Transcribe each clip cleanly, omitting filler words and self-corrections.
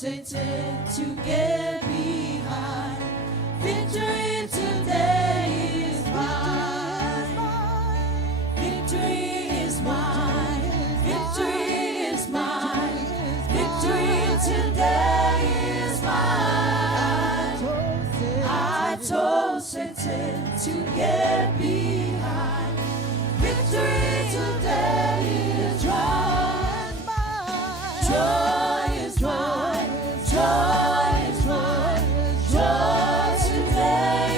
Satan to get behind. Victory today is mine. Victory is mine. Victory is mine. Victory today is mine. I told Satan to get behind. Victory today is mine. Joy is mine. Joy is mine. Joy today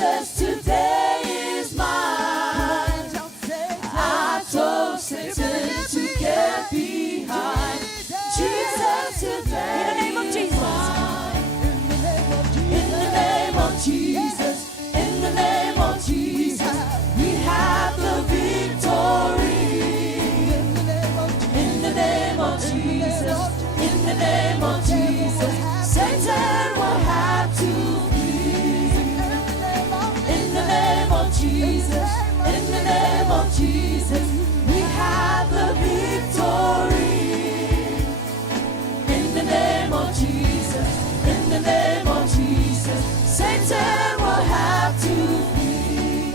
Jesus, today is mine. I told Satan to get behind. Jesus, today. In the name of Jesus. In the name of Jesus. In the name of Jesus. We have the victory. In the name of Jesus. In the name of Jesus. Satan will have to flee. In the name of Jesus. In the name of Jesus. We have the victory. In the name of Jesus, in the name of Jesus, Satan will have to flee.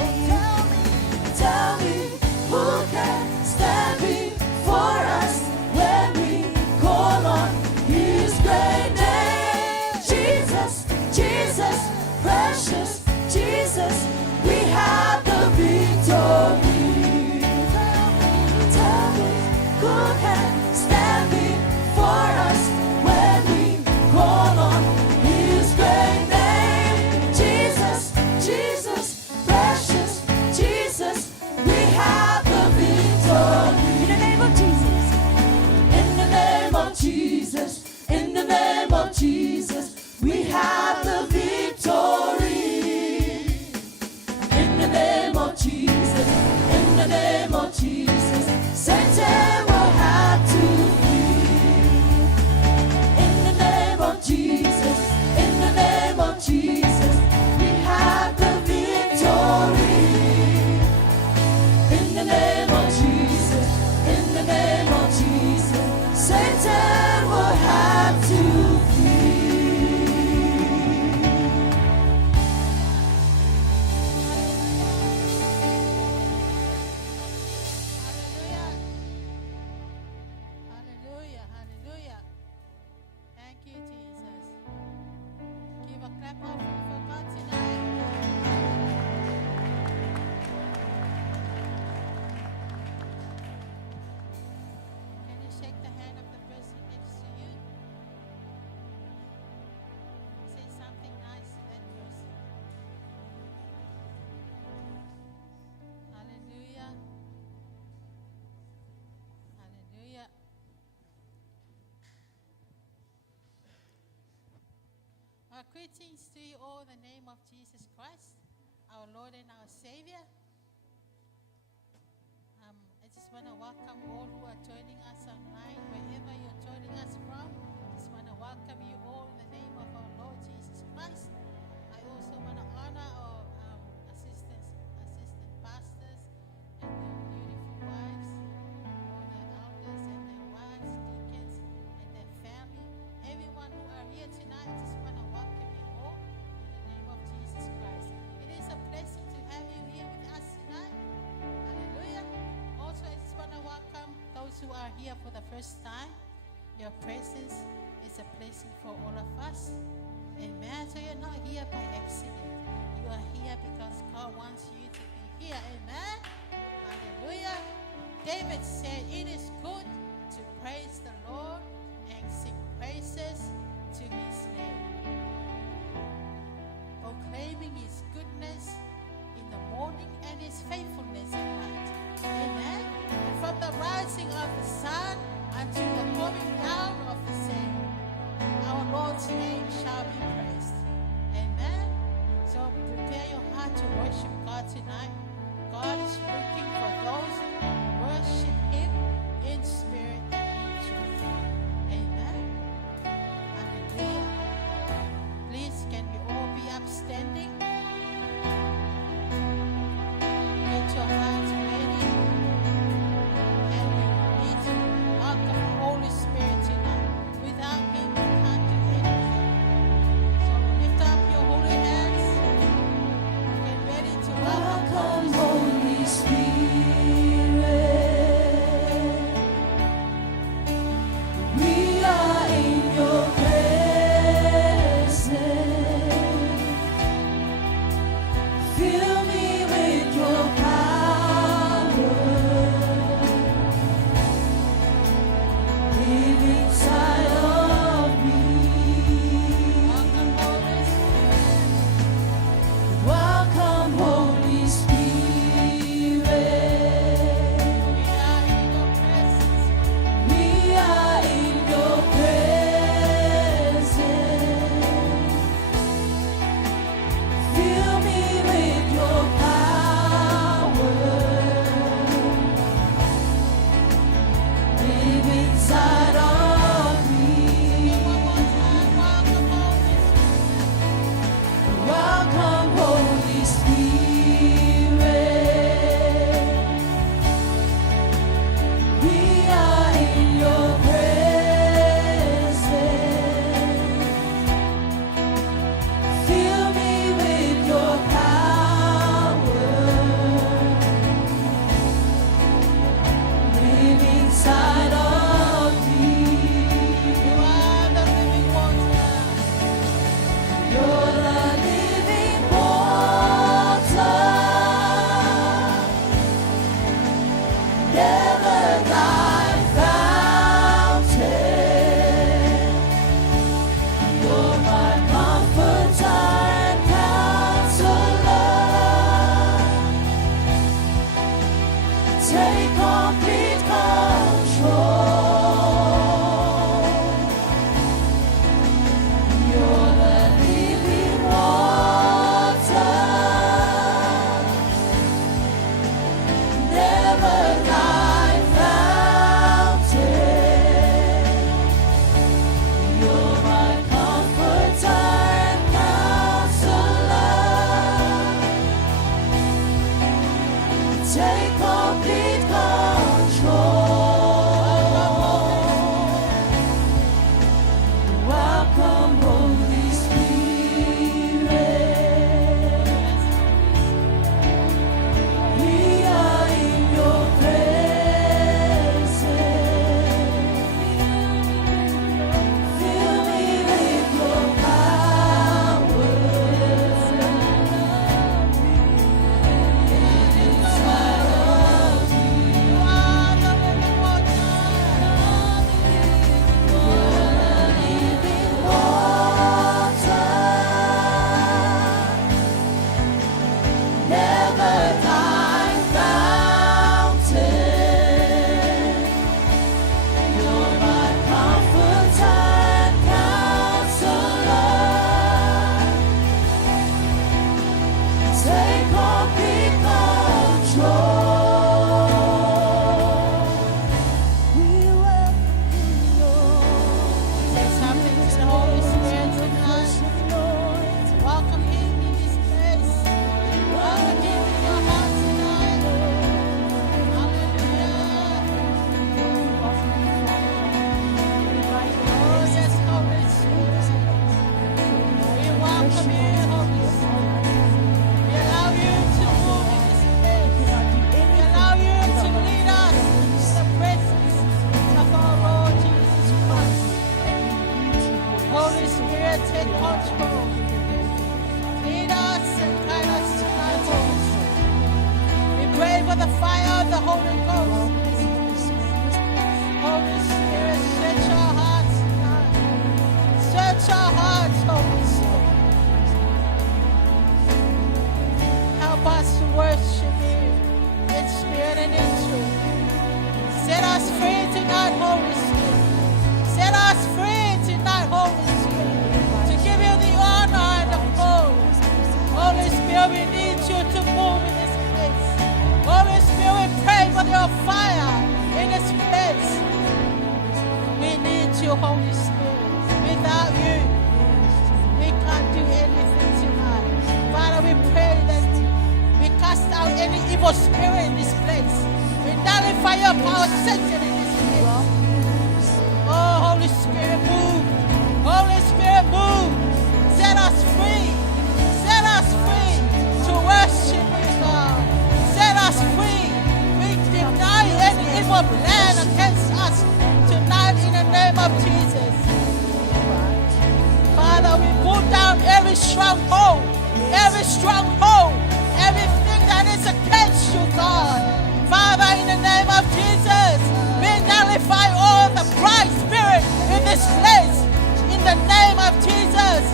Tell me, who can stand before us when we call on His great name? Jesus, Jesus, precious Jesus, we have the victory. Tell me, who can stand before us when we call on His great name? Jesus, Jesus, precious Jesus, we have the victory. In the name of Jesus. In the name of Jesus. In the name of Jesus, we have the victory. In the name of Jesus. In the name of Jesus, Satan will have to flee. In the name of Jesus, in the name of Jesus, we have the victory. In the name of Jesus, in the name of Jesus, Satan will have to flee. Hallelujah. Hallelujah. Thank you, Jesus. Give a clap offering for God tonight. Can you shake the hand of the person next to you? Say something nice to that person. Hallelujah. Hallelujah. Greetings to you all in the name of Jesus Christ, our Lord and our Savior. I just want to welcome all who are joining us online, wherever you're joining us from. Just want to welcome you all in the name of our Lord Jesus Christ. I also want to honor our assistant pastors and their beautiful wives, all the elders and their wives, deacons and their family. Everyone who are here tonight, I just want to welcome you all in the name of Jesus Christ. It is a blessing to have you here with us tonight. Hallelujah. Also, I just want to welcome those who are here for the first time. Your presence is a blessing for all of us. Amen. So you're not here by accident. You are here because God wants you to be here. Amen. Hallelujah. David said, it is good to praise the Lord and sing praises to His name, proclaiming His goodness in the morning and His faithfulness at night. Amen. And from the rising of the sun until the going down of the same, our Lord's name shall be praised. Amen. So prepare your heart to worship God tonight. God is looking for those who worship Him in inside of me. Welcome, Holy Spirit. We are in your presence. Fill me with your power. Live inside of me. You are the living water. You're the living water. Never die fountain. You're my comforter and counselor. Take complete control. You're the living water. Never die fountain. You're my comforter and counselor. Take complete control. Welcome, Holy Spirit. We are in your presence. Fill me with your power. Inside of me. You are the living water. Living water. Never die fountain. You're my comforter and counselor. Take complete control. We welcome you, Lord. There's something to the Holy Spirit tonight. Welcome Him in this place. Welcome Him in your heart tonight. Hallelujah. Oh, yes, Holy Spirit. We welcome you, Holy Spirit. We allow you to move in this place. We allow you to lead us to the presence of our Lord Jesus Christ. Holy Spirit, take control. Lead us and guide us tonight, Holy Spirit. We pray for the fire of the Holy Ghost. Holy Spirit, search our hearts tonight. Search our hearts, Holy Spirit. Help us to worship you in spirit and in truth. Set us free tonight, Holy Spirit. Set us free tonight, Holy Spirit, to give you the honor and the glory. Holy Spirit, we need you to move in this place. Holy Spirit, we pray for your fire in this place. We need you, Holy Spirit. Without you, we can't do anything tonight. Father, we pray that we cast out any evil spirit in this place. We nullify your power, Satan, in this place. Oh, Holy Spirit, move. Holy Spirit, move. Set us free. Set us free to worship you, God. Set us free. We deny any evil plan against us tonight in the name of Jesus. Father, we pull down every stronghold, everything that is against you, God. Father, in the name of Jesus, we nullify all the pride spirit in this place. In the name of Jesus,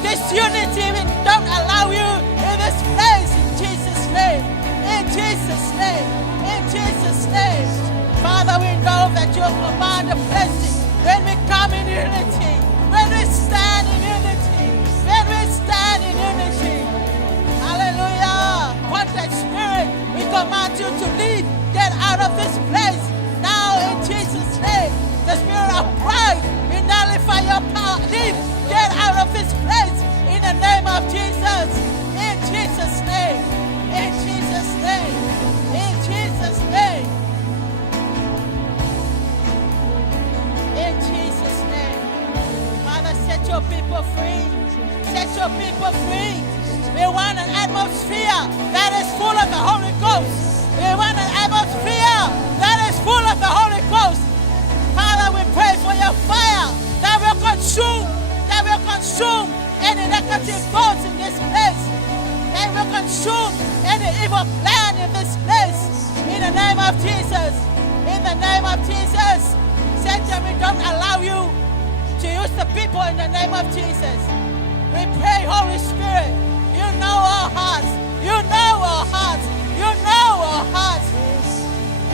disunity, we don't allow you in this place. In Jesus' name, in Jesus' name, in Jesus' name. Father, we know that you command a blessing when we come in unity, when we stand in unity, when we stand in unity. Hallelujah. Contact spirit, we command you to leave, get out of this place now in Jesus' name. The of Jesus. In Jesus' name. In Jesus' name. In Jesus' name. In Jesus' name. Father, set your people free. Set your people free. We want an atmosphere that is full of the Holy Ghost. We want an atmosphere that is full of the Holy Ghost. Father, we pray for your fire that will consume any negative thoughts in this place. That will consume any evil plan in this place. In the name of Jesus. In the name of Jesus. Satan, we don't allow you to use the people in the name of Jesus. We pray, Holy Spirit, you know our hearts. You know our hearts. You know our hearts.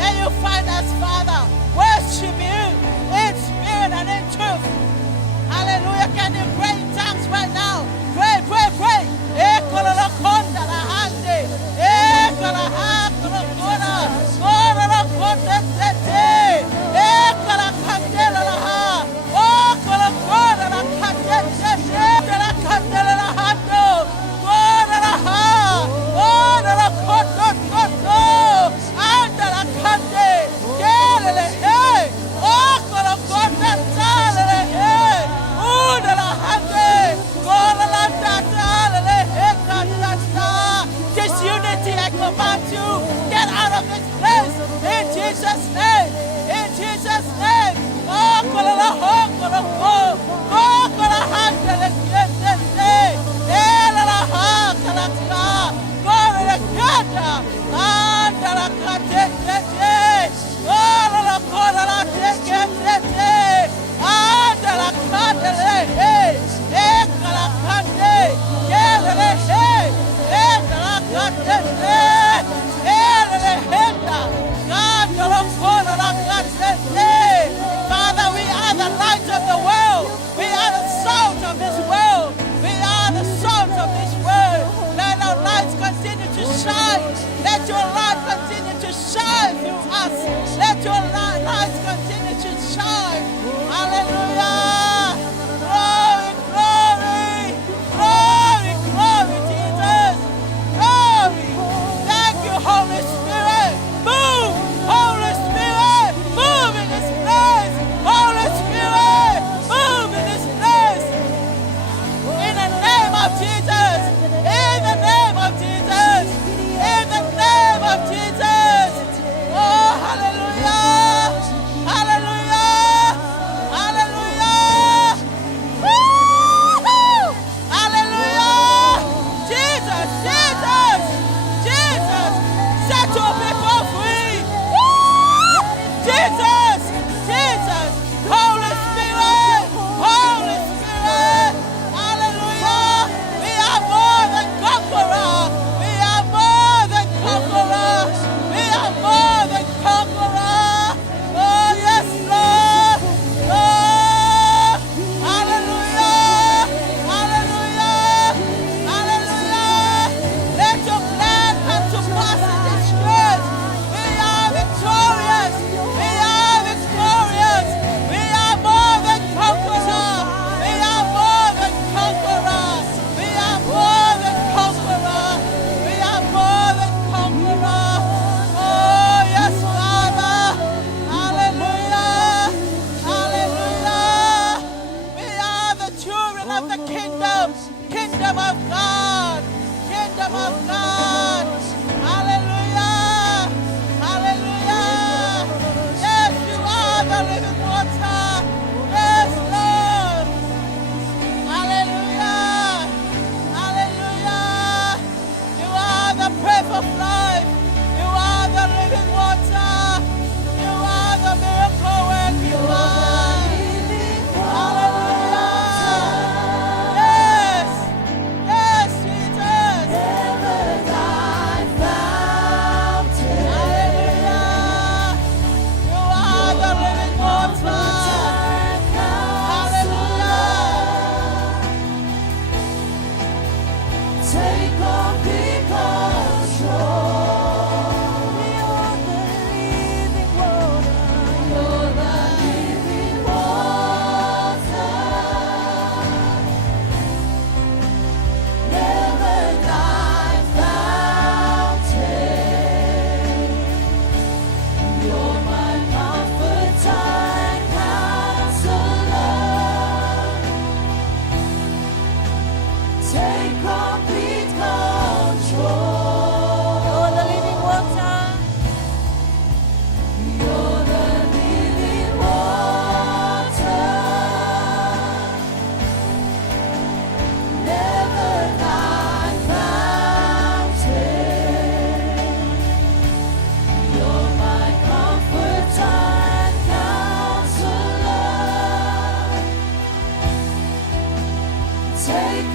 May you find us, Father. Worship you in spirit and in truth. Hallelujah. Can you pray in tongues right now? Pray, pray, pray. Disunity, I command you, get out of this place in Jesus' name. In Jesus' name. Oh, kola ho, kola ho, oh, kola handle it, la ha, kola ka, kola kata, andala kate, oh, la kola la te, andala kate, kola kate, Father, we are the light of the world. We are the salt of this world. We are the salt of this world. Let our lights continue to shine. Let your light continue to shine through us. Let your lights continue to shine. Hallelujah. Glory, glory, glory, glory, Jesus. Glory. Thank you, Holy Spirit. Move, Holy Spirit. Move in this place. Holy Spirit, move in this place. In the name of Jesus. In the name of Jesus. In the name of Jesus. Oh, hallelujah. Hallelujah. Hallelujah. Woo-hoo. Hallelujah. Jesus, Jesus, Jesus. Set your people free. Woo! Jesus, Jesus. Holy Spirit, Holy Spirit. Hallelujah. We are more than conquerors. We are more than conquerors. We are more than conquerors. Oh, yes, Lord. Lord. Hallelujah. Hallelujah. Hallelujah. Let your plan come to pass in this church. We are victorious. We are victorious. We are more than conquerors. We are more than conquerors. We are more than conquerors. We are more than conquerors. Oh, yes, Father. Hallelujah. Hallelujah. We are the children of the kingdom. Kingdom of God. Kingdom of God. Hallelujah. Hallelujah. Yes, you are the living water. Yes, Lord. Hallelujah. Hallelujah. You are the breath of life. You are the living water. You are the miracle working God. Hallelujah. Yes. Yes, Jesus. Hallelujah. You are the living water.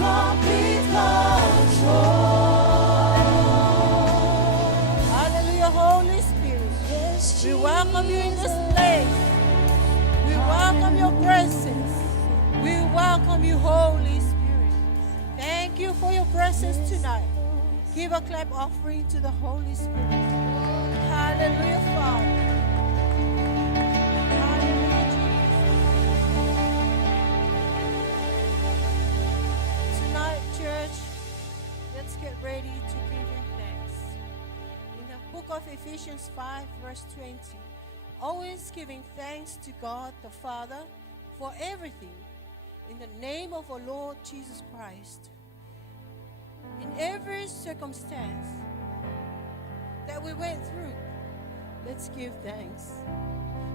complete control. Hallelujah, Holy Spirit. Yes, We welcome you in this place. We welcome your presence. We welcome you, Holy Spirit. Thank you for your presence tonight. Give a clap offering to the Holy Spirit. Hallelujah, Father. Hallelujah, Jesus. Tonight, church, let's get ready to give him thanks. In the book of Ephesians 5, verse 20, always giving thanks to God the Father for everything in the name of our Lord Jesus Christ. In every circumstance that we went through, let's give thanks.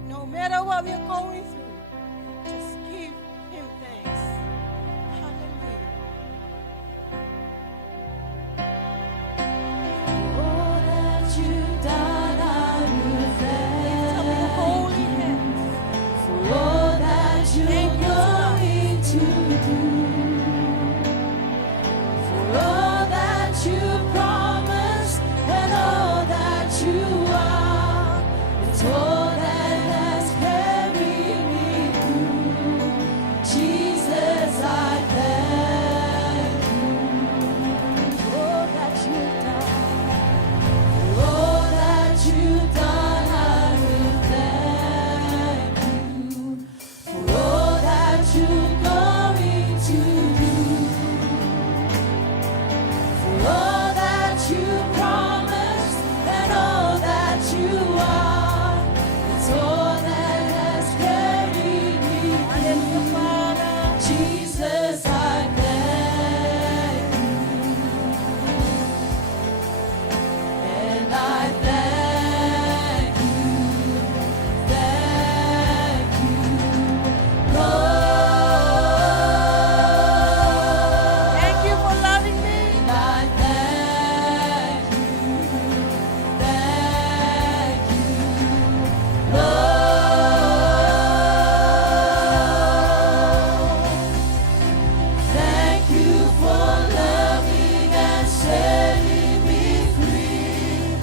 No matter what we're going through, just give him thanks. Hallelujah. all that you've done, I will Lift up your thank holy hands. for all that you're Thank you going to do, for all that you promised and all that you are. It's all that has carried me through. Jesus, I thank you for all that you've done. For all that you've done, I will thank you. For all that you're going to do, for all that you promised and all that you are, it's all that has carried me Hallelujah, through. Father. Jesus, I thank you, and I thank you, Lord. Thank you for loving me. And I thank you, Lord. Thank you for loving and setting me free.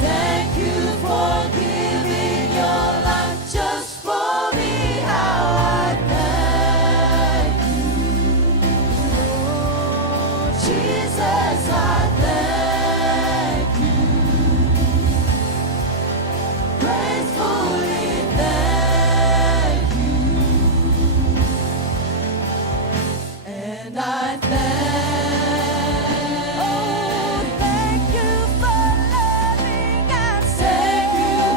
Thank you for giving your life just for me. How I thank you, Lord. Jesus, I thank you. Gratefully thank you. And I thank you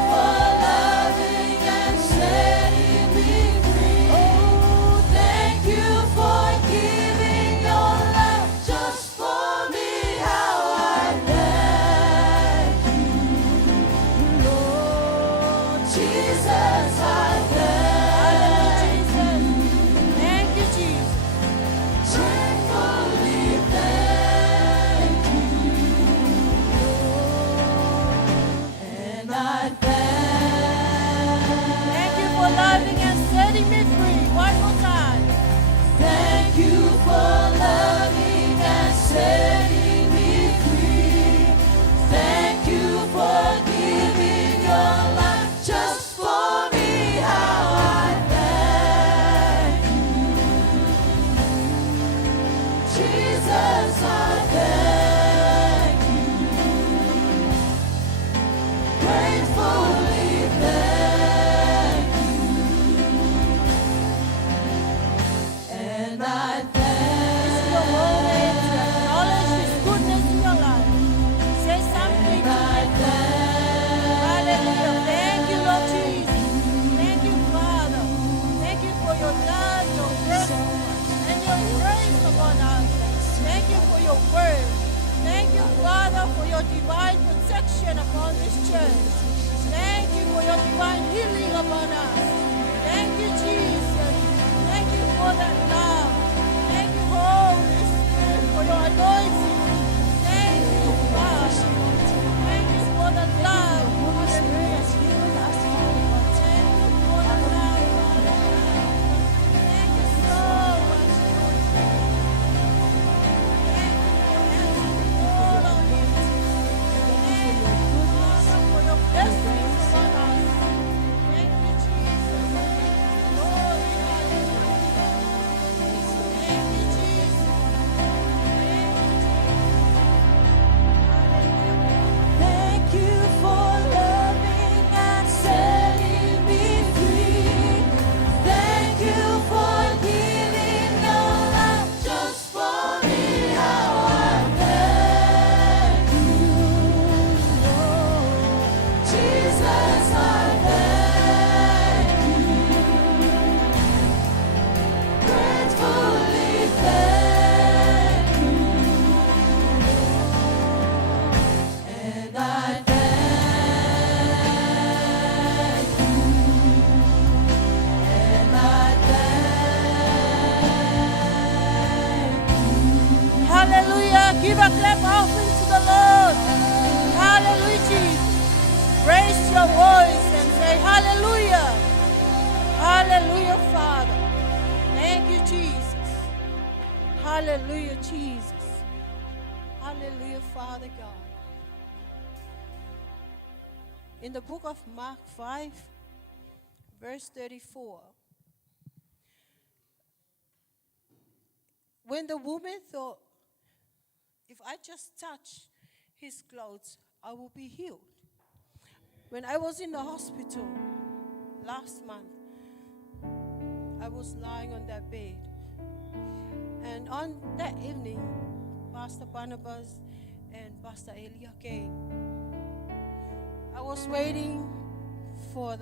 for loving and setting me free. Oh, thank you for giving your life just for me. How I thank you, Lord. Jesus, I thank you. Thank you, Jesus. Gratefully thank you, and I Thank you for loving and setting me free. One more time. thank you for loving and setting me free. Thank you for giving your life just for me. How I thank you, Jesus, I thank you. Gratefully thank you, and I It's your moment to acknowledge His goodness in your life. Say something to Him. Hallelujah. Thank you, Lord Jesus. Thank you, Father. Thank you for your love, your mercy, and your grace upon us. Thank you for your word. Thank you, Father, for your divine protection upon this church. Thank you for your divine healing upon us. Thank you, Jesus. Thank you for that love. Thank you, Holy Spirit, for your anointing. Thank you, Father. Thank you for the love. Hallelujah. Thank you for the love, Father. Thank you so much, Lord. Hallelujah, Jesus. Hallelujah, Father God. In the book of Mark 5, verse 34. When the woman thought, if I just touch his clothes, I will be healed. When I was in the hospital last month, I was lying on that bed. And on that evening, Pastor Barnabas and Pastor Elia came. I was waiting for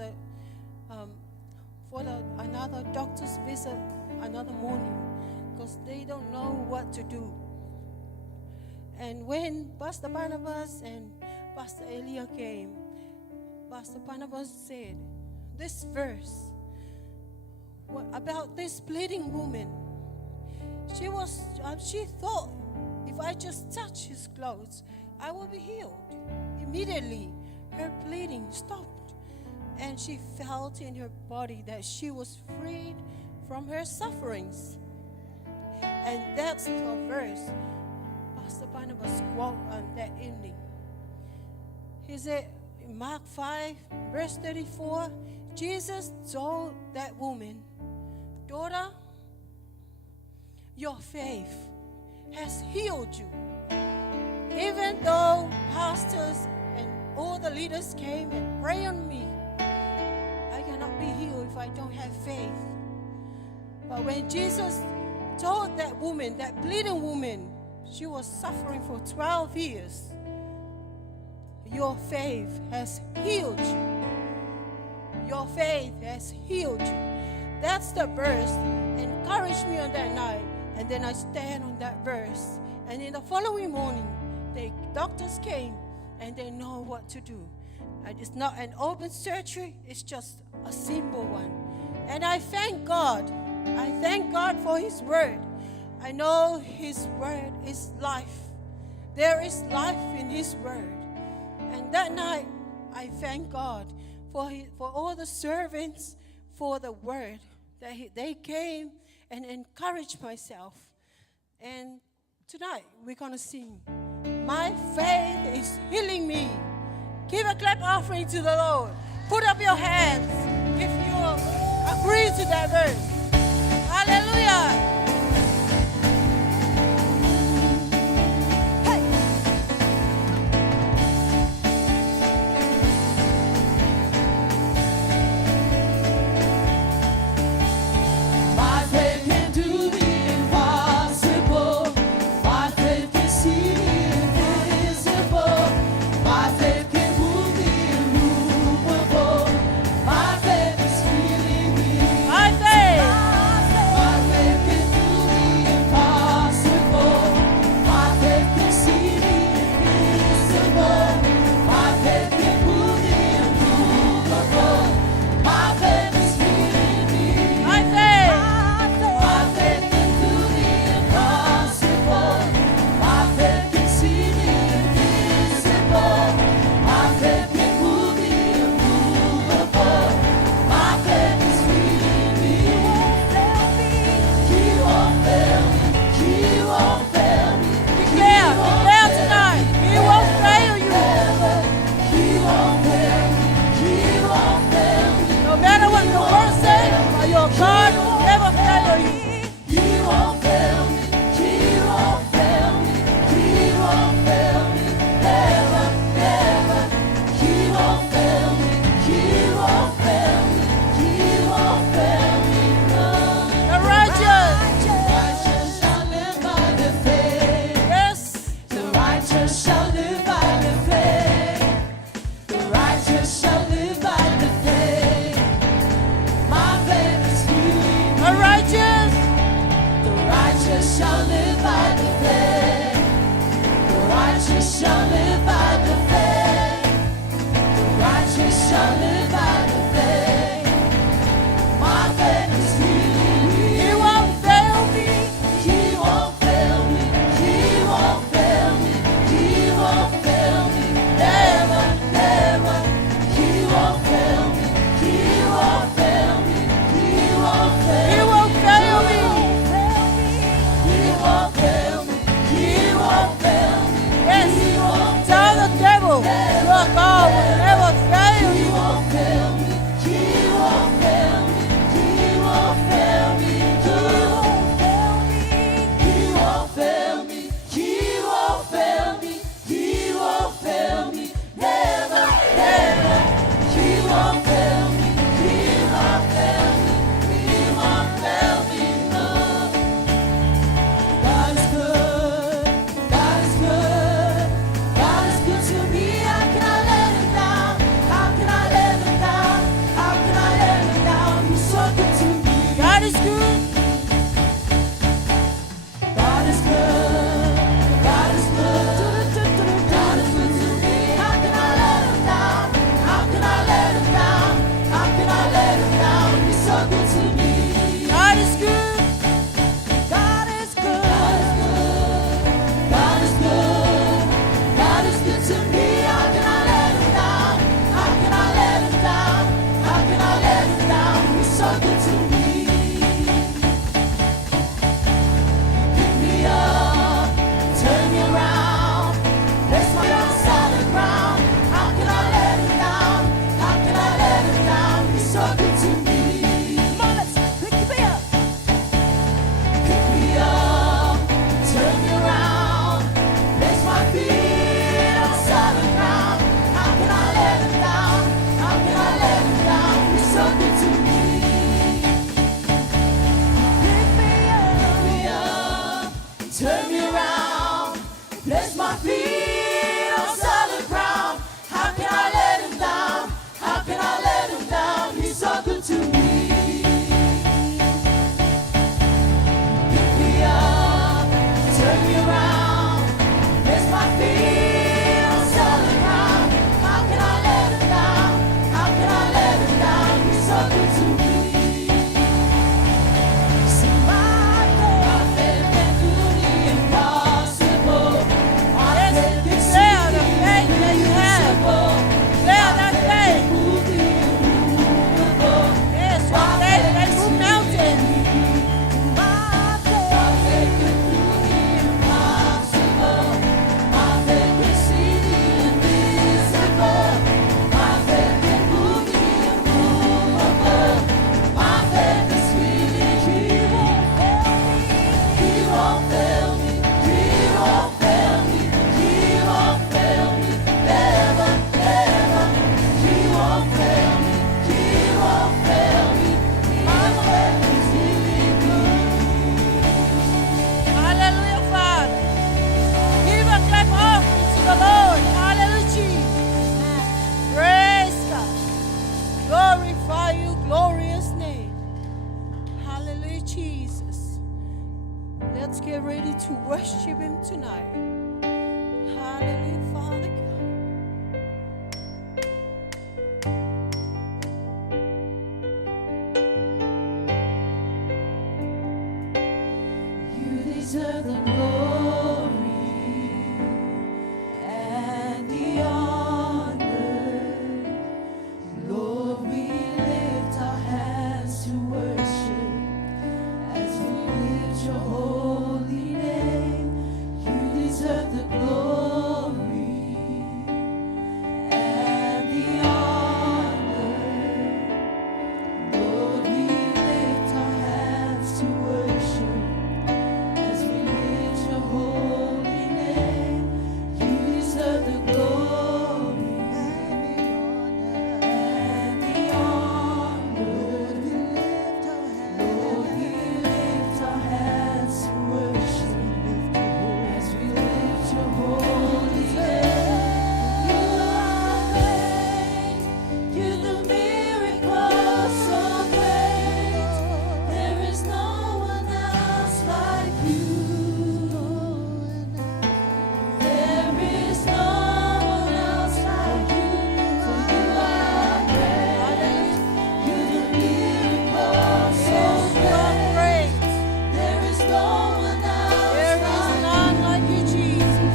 another doctor's visit another morning because they don't know what to do. And when Pastor Barnabas and Pastor Elia came, Pastor Barnabas said, this verse about this bleeding woman, she thought, if I just touch his clothes, I will be healed. Immediately, her bleeding stopped, and she felt in her body that she was freed from her sufferings. And that's the verse Pastor Barnabas quoted on that evening. He said, in Mark 5, verse 34, Jesus told that woman, daughter, your faith has healed you. Even though pastors and all the leaders came and prayed on me, I cannot be healed if I don't have faith. But when Jesus told that woman, that bleeding woman, she was suffering for 12 years, your faith has healed you. Your faith has healed you. That's the verse encouraged me on that night. And then I stand on that verse. And in the following morning, the doctors came and they know what to do. And it's not an open surgery, it's just a simple one. And I thank God. I thank God for His word. I know His word is life. There is life in His word. And that night, I thank God for all the servants, for the word that they came and encouraged myself. And tonight, we're going to sing, My Faith is Healing Me. Give a clap offering to the Lord. Put up your hands if you agree to that verse. Hallelujah. My faith can do the impossible. My faith can see the invisible. My faith can move the immovable. My faith is healing me. My faith. you, Jesus. Let's get ready to worship Him tonight. Hallelujah, Father God. You deserve the glory and the honor. Lord, we lift our hands to worship as we lift your holy name. You deserve the glory and the honor. Lord, we lift our hands to worship as we lift your holy name. You deserve the glory and the honor. Lord, we lift our hands to worship as we lift your holy name. You are great. You're the miracle so great. There is no one else like you. There is no one else like you. For you are great. You're the miracle so great. There is no one else There is like none like you, Jesus.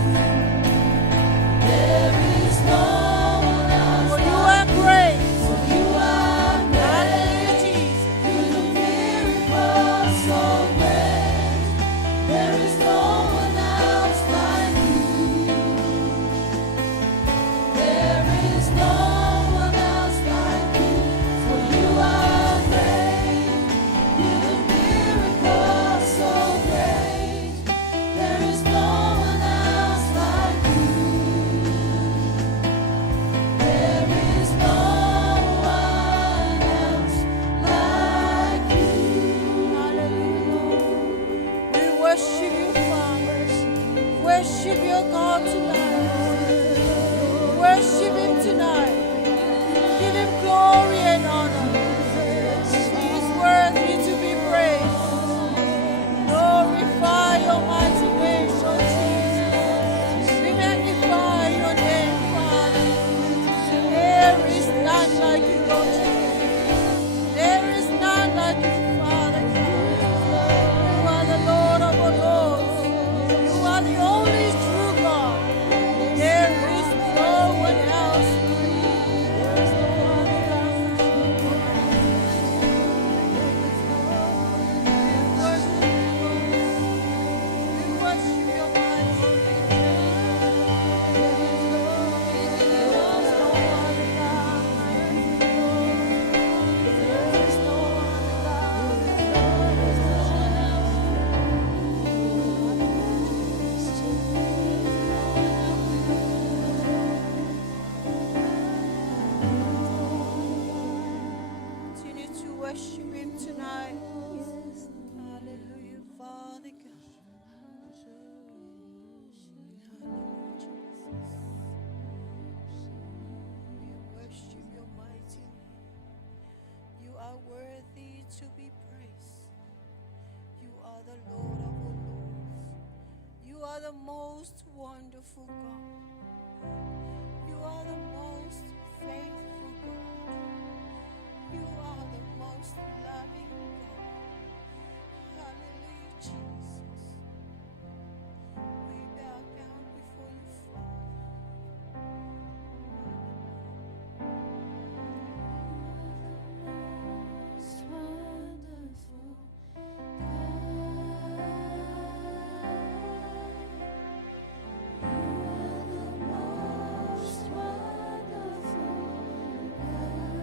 There is no one else For you like are great. For you are Hallelujah, great. Jesus. You're the miracle so great. There is no one else like you. There is no one else like you. For you are great. You're the miracle so great. There is no one else like you. There is no one else like you. Hallelujah. We worship you, Father. Worship your God tonight. Worship Him tonight. Give Him glory and honor. He is worthy to be praised. Glorify your mighty name, Lord Jesus. We magnify your name, Father. There is none like you, Lord Jesus. There is none like you, Father God. You are the Lord of all lords. You are the only true God. There is no one else. There is no other God. We worship your mighty name. There is no other God. There is no other Continue to worship Him tonight. Hallelujah, Father God. Hallelujah, Jesus. We worship your mighty name. You are worthy to be praised. You are the Lord of all lords. You are the most wonderful God. You are the most faithful God. You are the most loving God. Hallelujah, Jesus. We bow down before you, Father. Most wonderful God. You are the most wonderful God.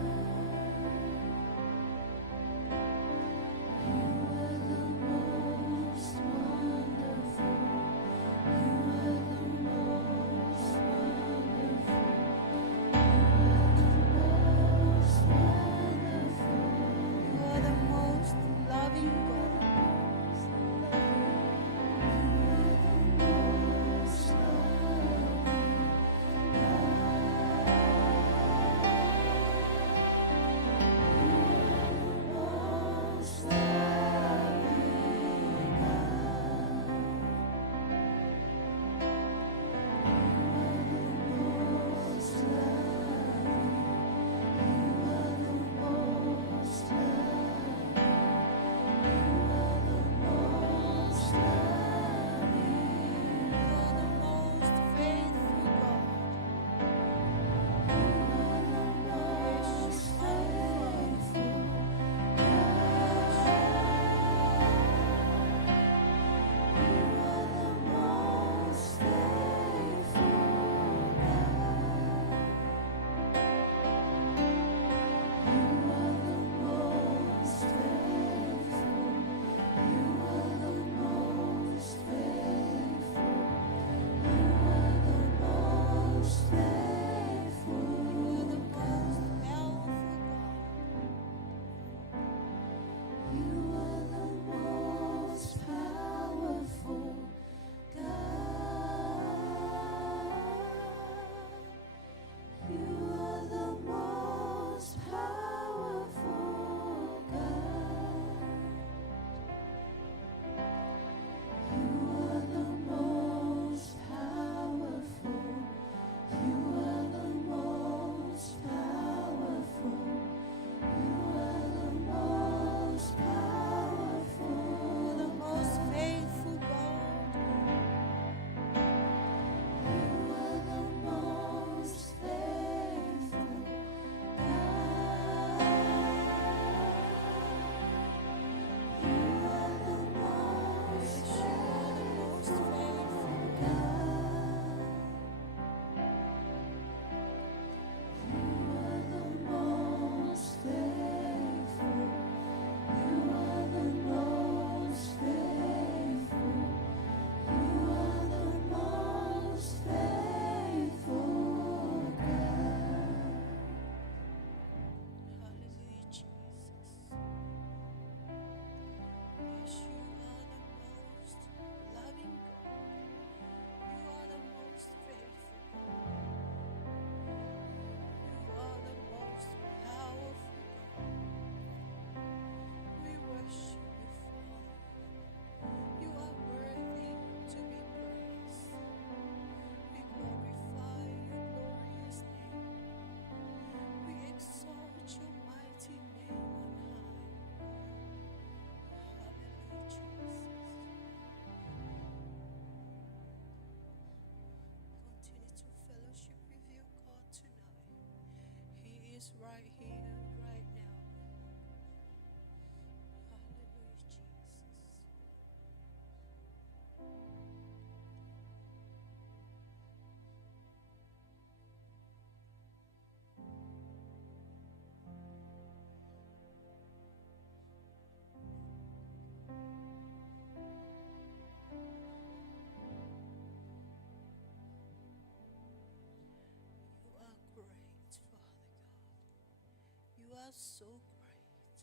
are so great.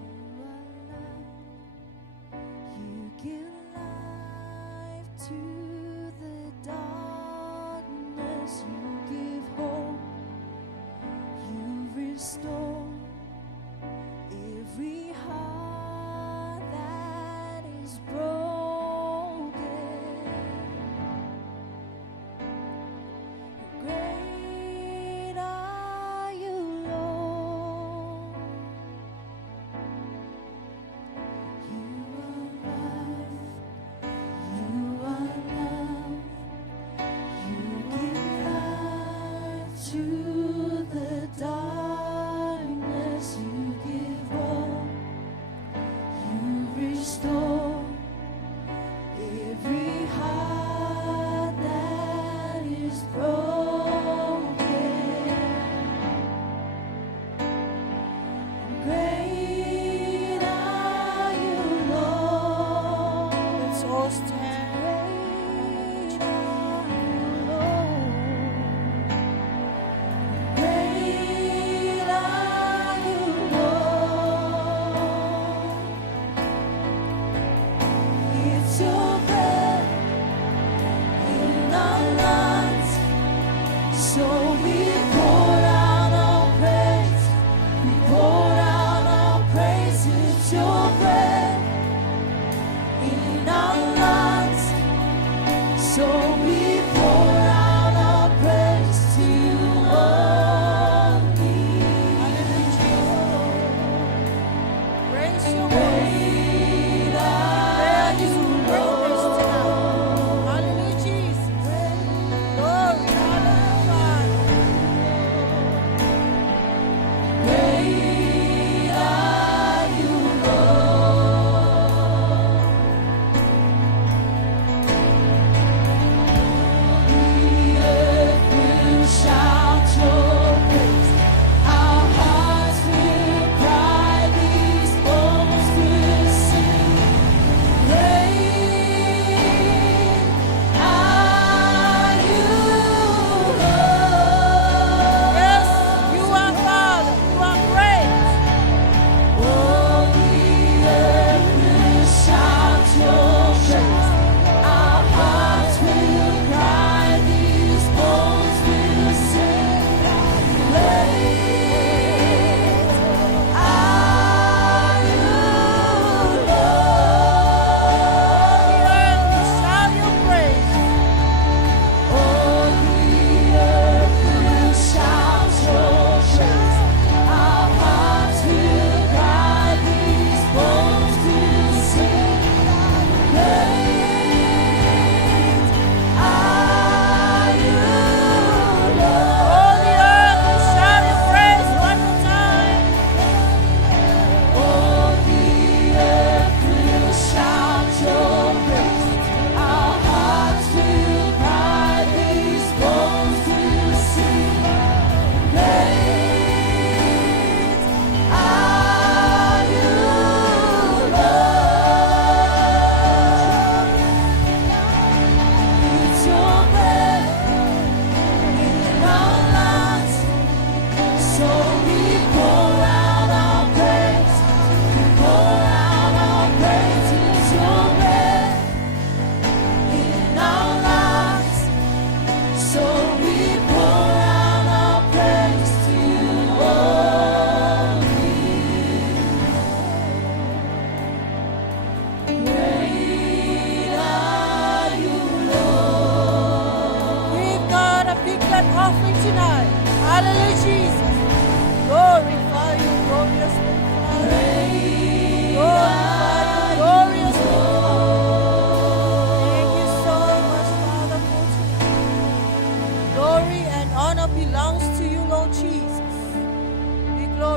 You are the great God. Hallelujah, Jesus. You give life to the darkness. You give hope. You restore every heart that is broken. Great are you, Lord. You are life. You are love. You give life to the darkness. You give hope. You restore every heart that is broken. Great are you, Lord. Let's all stand. Great are you, Lord.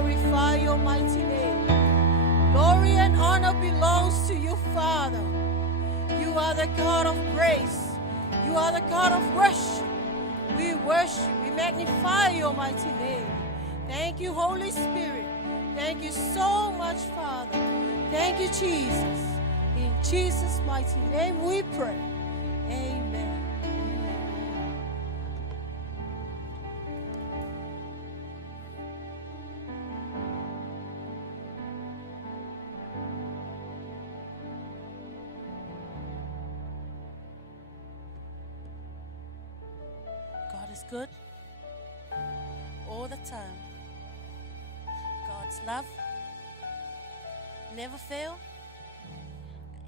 glorify your mighty name. Glory and honor belongs to you, Father. You are the God of grace. You are the God of worship. We worship, we magnify your mighty name. Thank you, Holy Spirit. Thank you so much, Father. Thank you, Jesus. In Jesus' mighty name we pray. Amen. God is good all the time. God's love never fail.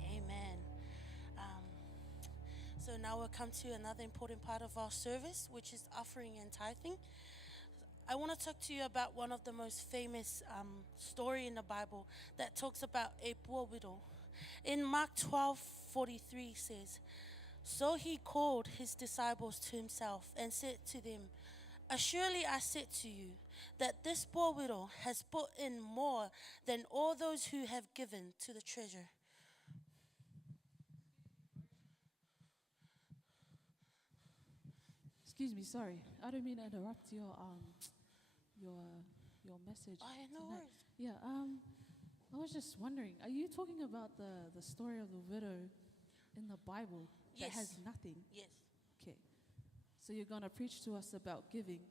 Amen. So now we'll come to another important part of our service, which is offering and tithing. I want to talk to you about one of the most famous story in the Bible that talks about a poor widow. In Mark 12:43 says, "So he called his disciples to himself and said to them, 'Surely I said to you that this poor widow has put in more than all those who have given to the treasure.'" Excuse me, sorry. I don't mean to interrupt your message. Oh, yeah, no tonight. worries. Yeah, I was just wondering, are you talking about the story of the widow in the Bible that Yes. has nothing? Yes. Okay. So you're going to preach to us about giving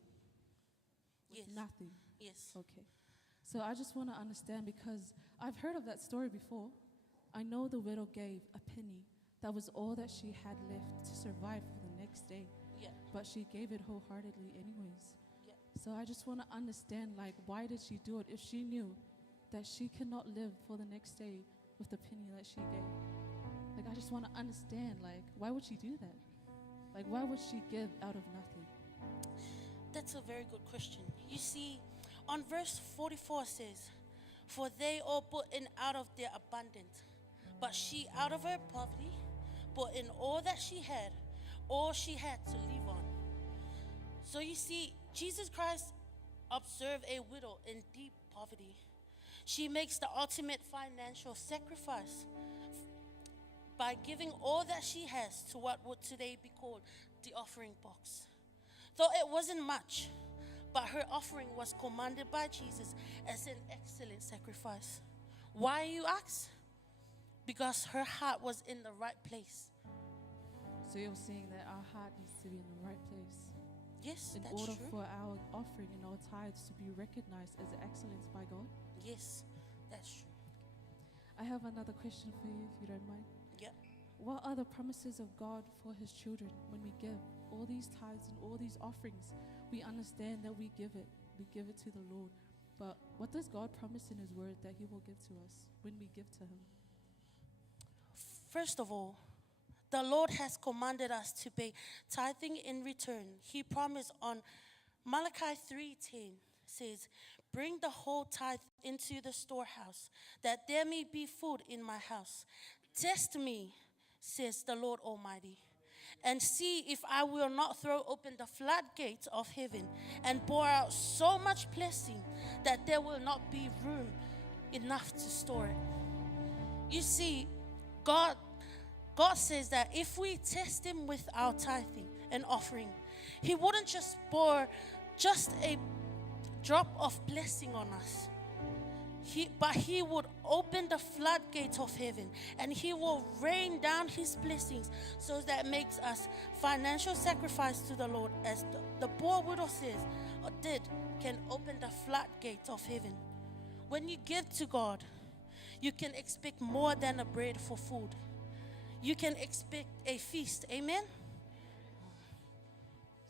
with Yes. nothing. Yes. Okay. So I just want to understand, because I've heard of that story before. I know the widow gave a penny. That was all that she had left to survive for the next day. Yeah. But she gave it wholeheartedly anyways. Yeah. So I just want to understand, like, why did she do it if she knew that she cannot live for the next day with the penny that she gave? Like, I just want to understand, like, why would she do that? Like, why would she give out of nothing? That's a very good question. You see, on verse 44 says, "For they all put in out of their abundance, but she out of her poverty put in all that she had, all she had to live on." So you see, Jesus Christ observed a widow in deep poverty. She makes the ultimate financial sacrifice by giving all that she has to what would today be called the offering box. Though it wasn't much, but her offering was commanded by Jesus as an excellent sacrifice. Why, you ask? Because her heart was in the right place. So you're saying that our heart needs to be in the right place Yes, in that's order true. for our offering and our tithes to be recognized as excellence by God? Yes, that's true. I have another question for you, if you don't mind. Yep. What are the promises of God for his children when we give all these tithes and all these offerings? We understand that we give it to the Lord. But what does God promise in his word that he will give to us when we give to him? First of all, the Lord has commanded us to pay tithing in return. He promised on Malachi 3:10 says, "Bring the whole tithe into the storehouse, that there may be food in my house. Test me," says the Lord Almighty, "and see if I will not throw open the floodgates of heaven and pour out so much blessing that there will not be room enough to store it." You see, God says that if we test him with our tithing and offering, he wouldn't just pour just a drop of blessing on us. But he would open the floodgates of heaven and he will rain down his blessings, so that makes us financial sacrifice to the Lord, as the poor widow says or did, can open the floodgates of heaven. When you give to God, you can expect more than a bread for food. You can expect a feast. Amen?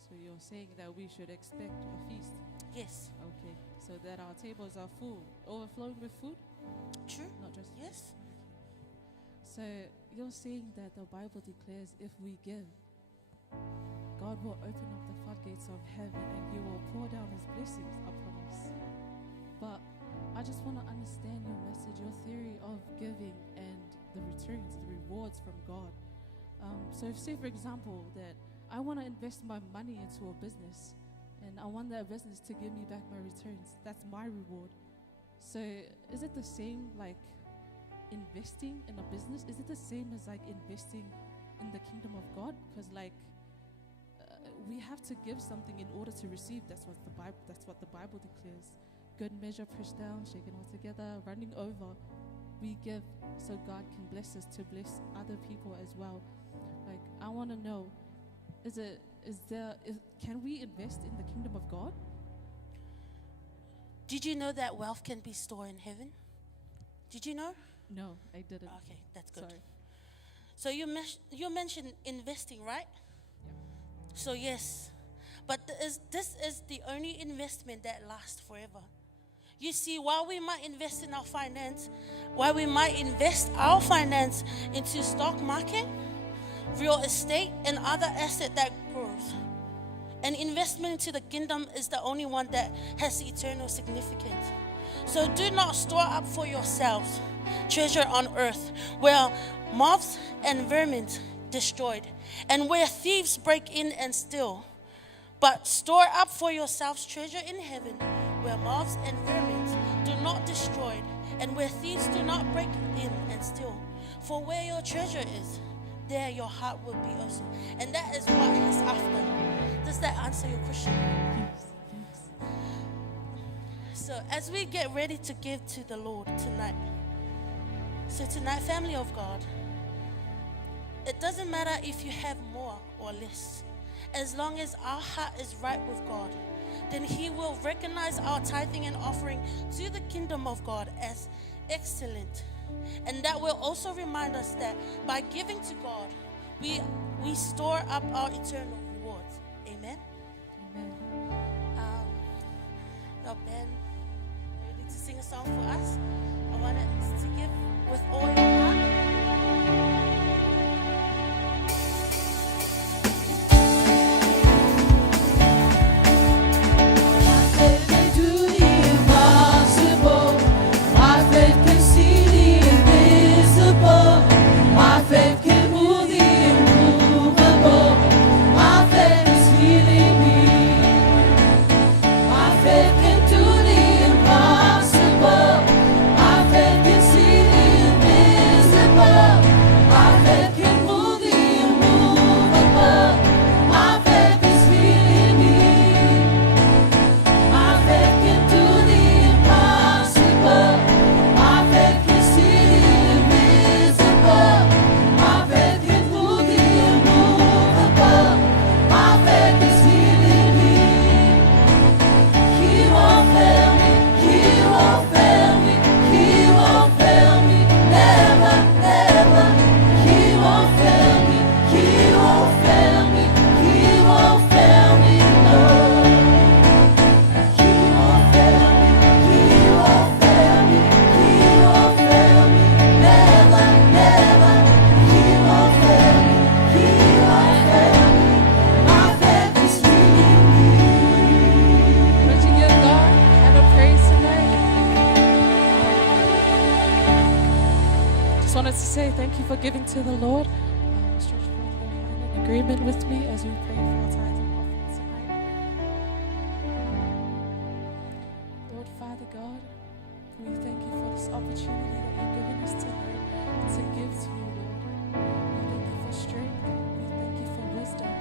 So you're saying that we should expect a feast. Yes. Okay. So that our tables are full, overflowing with food? True? Not just food. Yes. So you're saying that the Bible declares if we give, God will open up the floodgates of heaven and he will pour down his blessings upon us. But I just want to understand your message, your theory of giving and the returns, the rewards from God. So say, for example, that I want to invest my money into a business and I want that business to give me back my returns. That's my reward. So is it the same like investing in a business? Is it the same as like investing in the kingdom of God? Because like we have to give something in order to receive. That's what the Bible declares. Good measure, pressed down, shaken all together, running over. We give so God can bless us to bless other people as well. Like I want to know, can we invest in the kingdom of God? Did you know that wealth can be stored in heaven? Did you know? No, I didn't. Okay, that's good. Sorry. So you mentioned investing, right? So yes, but this is the only investment that lasts forever. You see, while we might invest in our finance, into stock market, real estate, and other asset that grows, an investment into the kingdom is the only one that has eternal significance. So do not store up for yourselves treasure on earth, where moths and vermin destroyed, and where thieves break in and steal. But store up for yourselves treasure in heaven, where moths and vermin do not destroy, and where thieves do not break in and steal. For where your treasure is, there your heart will be also. And that is what he's after. Does that answer your question? Yes. So as we get ready to give to the Lord tonight, family of God, it doesn't matter if you have more or less. As long as our heart is right with God, then He will recognize our tithing and offering to the kingdom of God as excellent. And that will also remind us that by giving to God, we store up our eternal rewards. Amen? Amen. The band ready to sing a song for us. I want us to give with all your heart. Thank you for giving to the Lord. Stretch forth your hand in agreement with me as we pray for our tithes and offerings tonight. Lord, Father God, we thank you for this opportunity that you've given us tonight to give to you, Lord. We thank you for strength. We thank you for wisdom.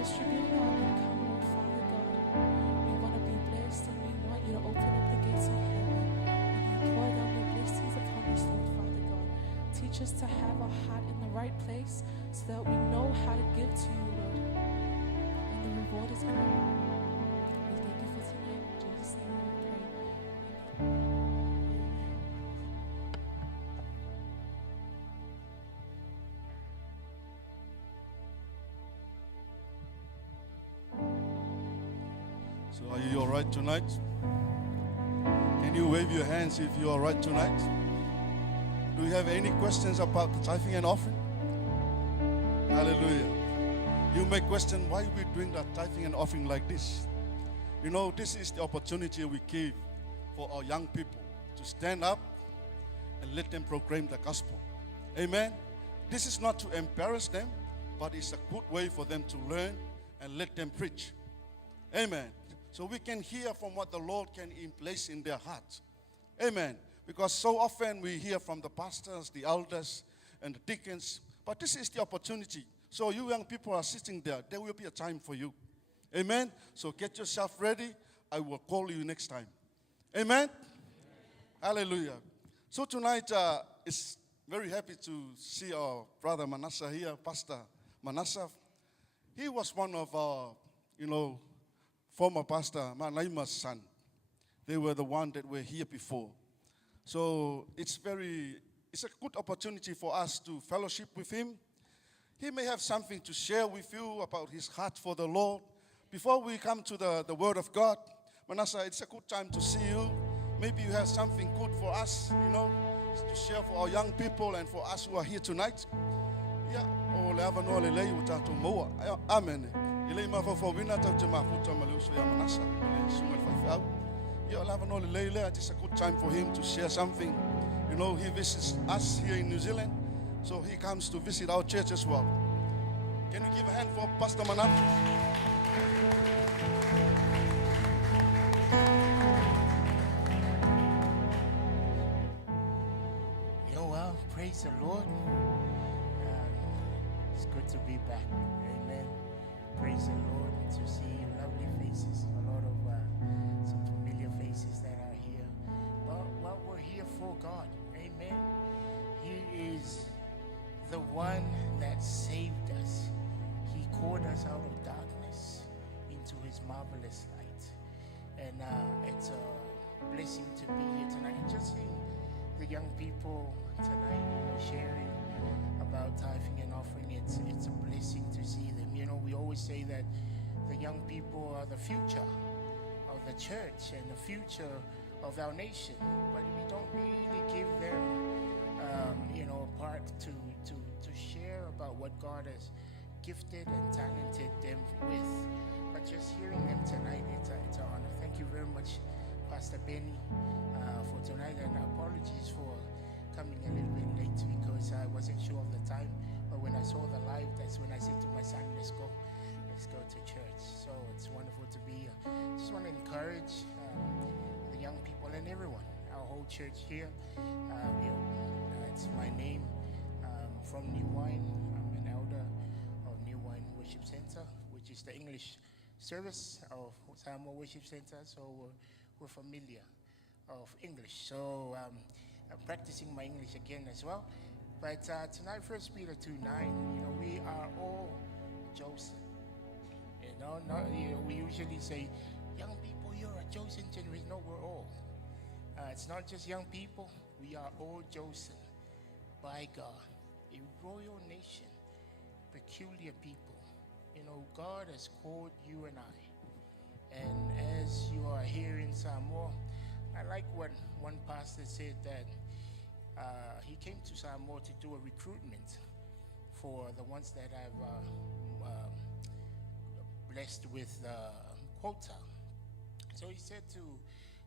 Distribute our income, Lord, Father God. We want to be blessed and we want you to open up the gates of heaven and you pour down your blessings upon us, Lord, Father God. Teach us to have our heart in the right place so that we know how to give to you, Lord. And the reward is great. We thank you for tonight. In Jesus' name we pray. Amen. So are you all right tonight? Can you wave your hands if you're all right tonight? Do you have any questions about the tithing and offering? Hallelujah. You may question why we're doing that tithing and offering like this. You know, this is the opportunity we give for our young people to stand up and let them proclaim the gospel. Amen. This is not to embarrass them, but it's a good way for them to learn and let them preach. Amen. So we can hear from what the Lord can place in their hearts. Amen. Because so often we hear from the pastors, the elders, and the deacons, but this is the opportunity. So you young people are sitting there. There will be a time for you. Amen. So get yourself ready. I will call you next time. Amen. Hallelujah. So tonight, it's very happy to see our brother Manasseh here, Pastor Manasseh. He was one of our, former Pastor Manaima's son. They were the one that were here before. So it's a good opportunity for us to fellowship with him. He may have something to share with you about his heart for the Lord. Before we come to the Word of God, Manasseh, it's a good time to see you. Maybe you have something good for us, to share for our young people and for us who are here tonight. Yeah. Oh, leava no le lei utato moa. Amen. Ile ma fa wina tau te mafuta maleuso ya Manasseh. Ile sunga fa. Yeah, leava no le lei le. It's a good time for him to share something. He visits us here in New Zealand, so he comes to visit our church as well. Can you give a hand for Pastor Manasseh? Praise the Lord. It's good to be back. Amen. Praise the Lord. To see lovely faces. A lot of some familiar faces that are here. But we're here for God. Amen. He is the one that saved us. He called us out of darkness into his marvelous light. And it's a blessing to be here tonight. Just seeing the young people tonight, sharing about tithing and offering, it's a blessing to see them. We always say that the young people are the future of the church and the future of our nation, but we don't really give them, a part to share about what God has gifted and talented them with. But just hearing them tonight, it's an honor. Thank you very much, Pastor Benny, for tonight, and apologies for coming a little bit late because I wasn't sure of the time. But when I saw the live, that's when I said to my son, let's go to church. So it's wonderful to be here. Just want to encourage the young people and everyone, our whole church here. It's my name. From New Wine. I'm an elder of New Wine Worship Center, which is the English service of Samoa Worship Center. So we're familiar of English. So I'm practicing my English again as well. But tonight, 1 Peter 2:9, we are all chosen. We usually say, young people, you're a chosen generation. No, we're all. It's not just young people. We are all chosen by God, a royal nation, peculiar people. God has called you and I. And as you are here in Samoa, I like what one pastor said, that he came to Samoa to do a recruitment for the ones that I've blessed with quota. So he said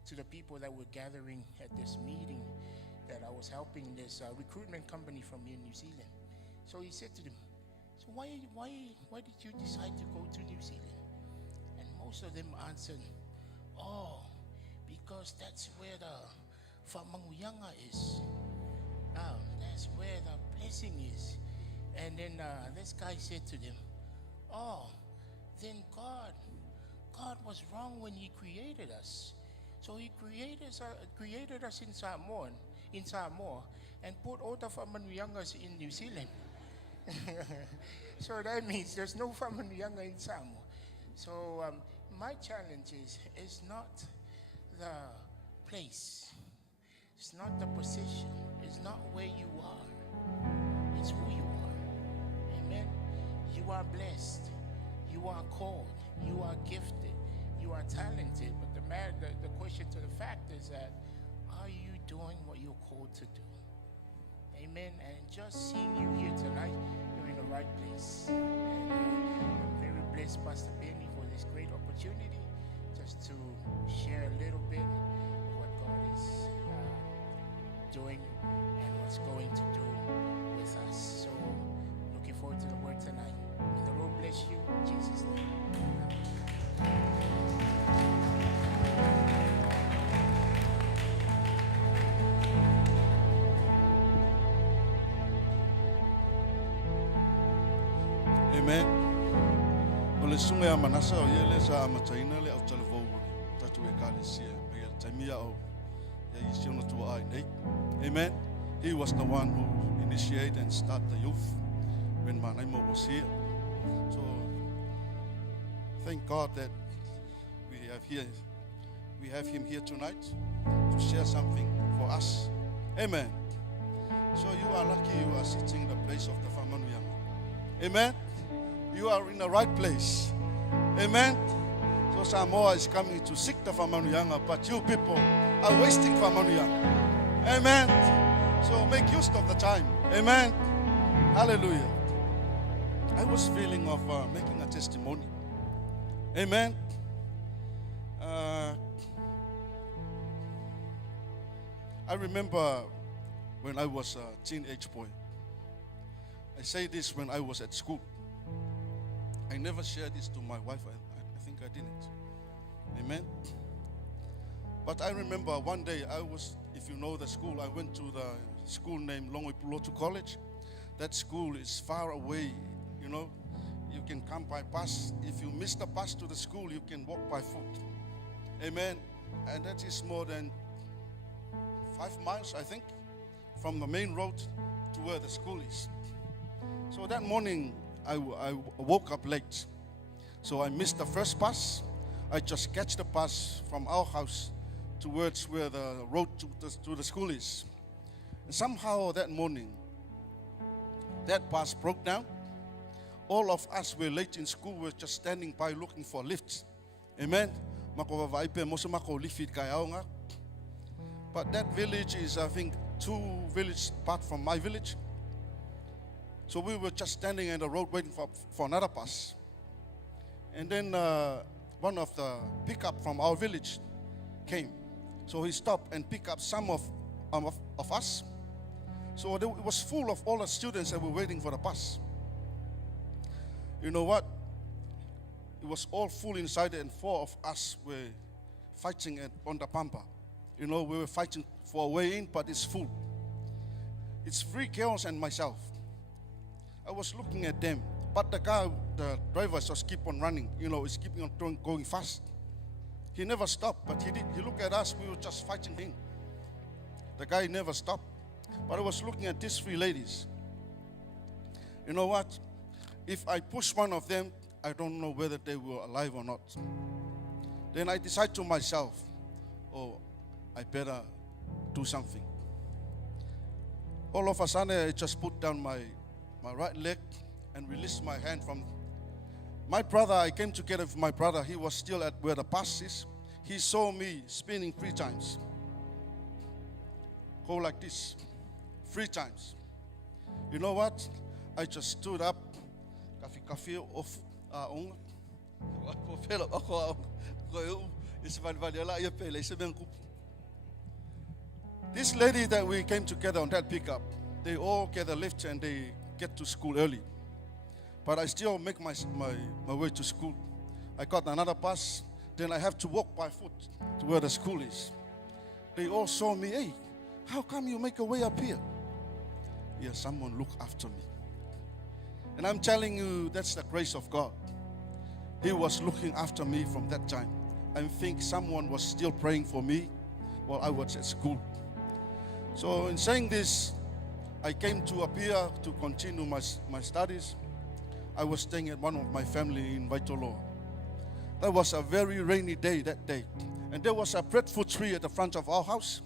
to the people that were gathering at this meeting that I was helping, this recruitment company from here in New Zealand. So he said to them, so why did you decide to go to New Zealand? And most of them answered, because that's where the Whamanguyanga is. That's where the blessing is. And then this guy said to them, then God was wrong when he created us. So he created us in Samoa and put all the Whamanuyangas in New Zealand. So that means there's no Whamanuyanga in Samoa. So my challenge is not the place, it's not the position, it's not where you are, it's who you are. Amen. You are blessed, you are called, you are gifted, you are talented. But the question to the fact is that, are you doing what you're called to do? Amen. And just seeing you here tonight, you're in the right place. And I'm very blessed, Pastor Benny, for this great opportunity just to share a little bit of what God is doing and what's going to do with us. So looking forward to the word tonight. May the Lord bless you in Jesus' name. Amen. O le sunga ya manasa o yele sa amataina le au talafou tatu e kalesia me el taimia o ya isiona tua ai nei. Amen. He was the one who initiated and started the youth when Manaimo was here. So thank God that we have him here tonight to share something for us. Amen. So you are lucky you are sitting in the place of the Famanuyanga. Amen. You are in the right place. Amen. So Samoa is coming to seek the Famanuyanga, but you people are wasting Famanuyanga. Amen. So make use of the time. Amen. Hallelujah. I was feeling of making a testimony. Amen. I remember when I was a teenage boy. I say this when I was at school. I never shared this to my wife. I think I didn't. Amen. But I remember one day if you know the school, I went to the school named Longoipulotu College. That school is far away, you know. You can come by bus. If you miss the bus to the school, you can walk by foot. Amen. And that is more than 5 miles, I think, from the main road to where the school is. So that morning, I woke up late. So I missed the first bus. I just catch the bus from our house towards where the road to the school is. And somehow that morning, that bus broke down. All of us were late in school. We were just standing by looking for lifts. Amen. But that village is, I think, 2 villages apart from my village. So we were just standing in the road waiting for another bus. And then one of the pickup from our village came. So he stopped and picked up some of us. So it was full of all the students that were waiting for the bus. You know what? It was all full inside and 4 of us were fighting on the pampa. You know, we were fighting for a way in, but it's full. It's 3 girls and myself. I was looking at them, but the driver just keep on running. You know, he's keeping on going fast. He never stopped, but he looked at us. We were just fighting him. The guy never stopped. But I was looking at these 3 ladies. You know what? If I push one of them, I don't know whether they were alive or not. Then I decide to myself, oh, I better do something. All of a sudden, I just put down my right leg and released my hand from my brother. I came together with my brother. He was still at where the bus is. He saw me spinning 3 times. Go like this, 3 times. You know what? I just stood up. This lady that we came together on that pickup, they all get a lift and they get to school early. But I still make my way to school. I got another bus, then I have to walk by foot to where the school is. They all saw me, hey, how come you make a way up here? Yeah, someone look after me. And I'm telling you, that's the grace of God. He was looking after me from that time. I think someone was still praying for me while I was at school. So in saying this, I came to up here to continue my studies. I was staying at one of my family in Vaitoloa. That was a very rainy day that day. And there was a breadfruit tree at the front of our house.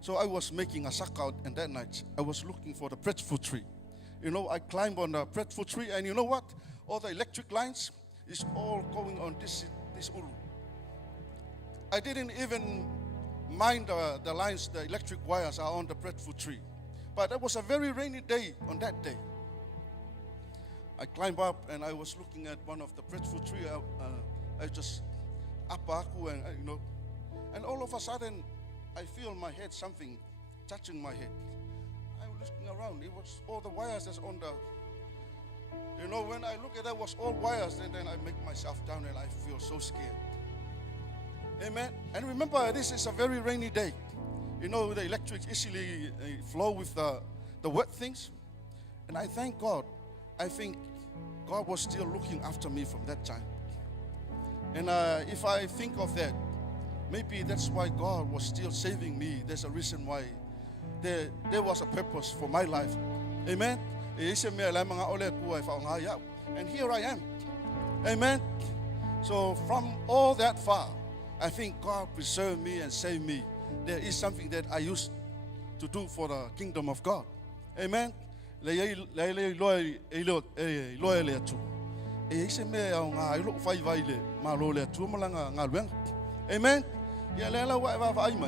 So I was making a saka, and that night I was looking for the breadfruit tree. You know, I climbed on the breadfruit tree, and you know what? All the electric lines is all going on this uru. I didn't even mind the lines, the electric wires are on the breadfruit tree. But it was a very rainy day on that day. I climbed up and I was looking at one of the breadfruit tree. I just up and you know, and all of a sudden I feel my head, something touching my head. I was looking around. It was all the wires that's on the. You know, when I look at that, was all wires, and then I make myself down and I feel so scared. Amen. And remember, this is a very rainy day. You know, the electric easily flow with the wet things. And I thank God. I think God was still looking after me from that time. And if I think of that, maybe that's why God was still saving me. There's a reason why there was a purpose for my life. Amen. And here I am. Amen. So from all that far, I think God preserved me and saved me. There is something that I used to do for the kingdom of God. Amen. Amen.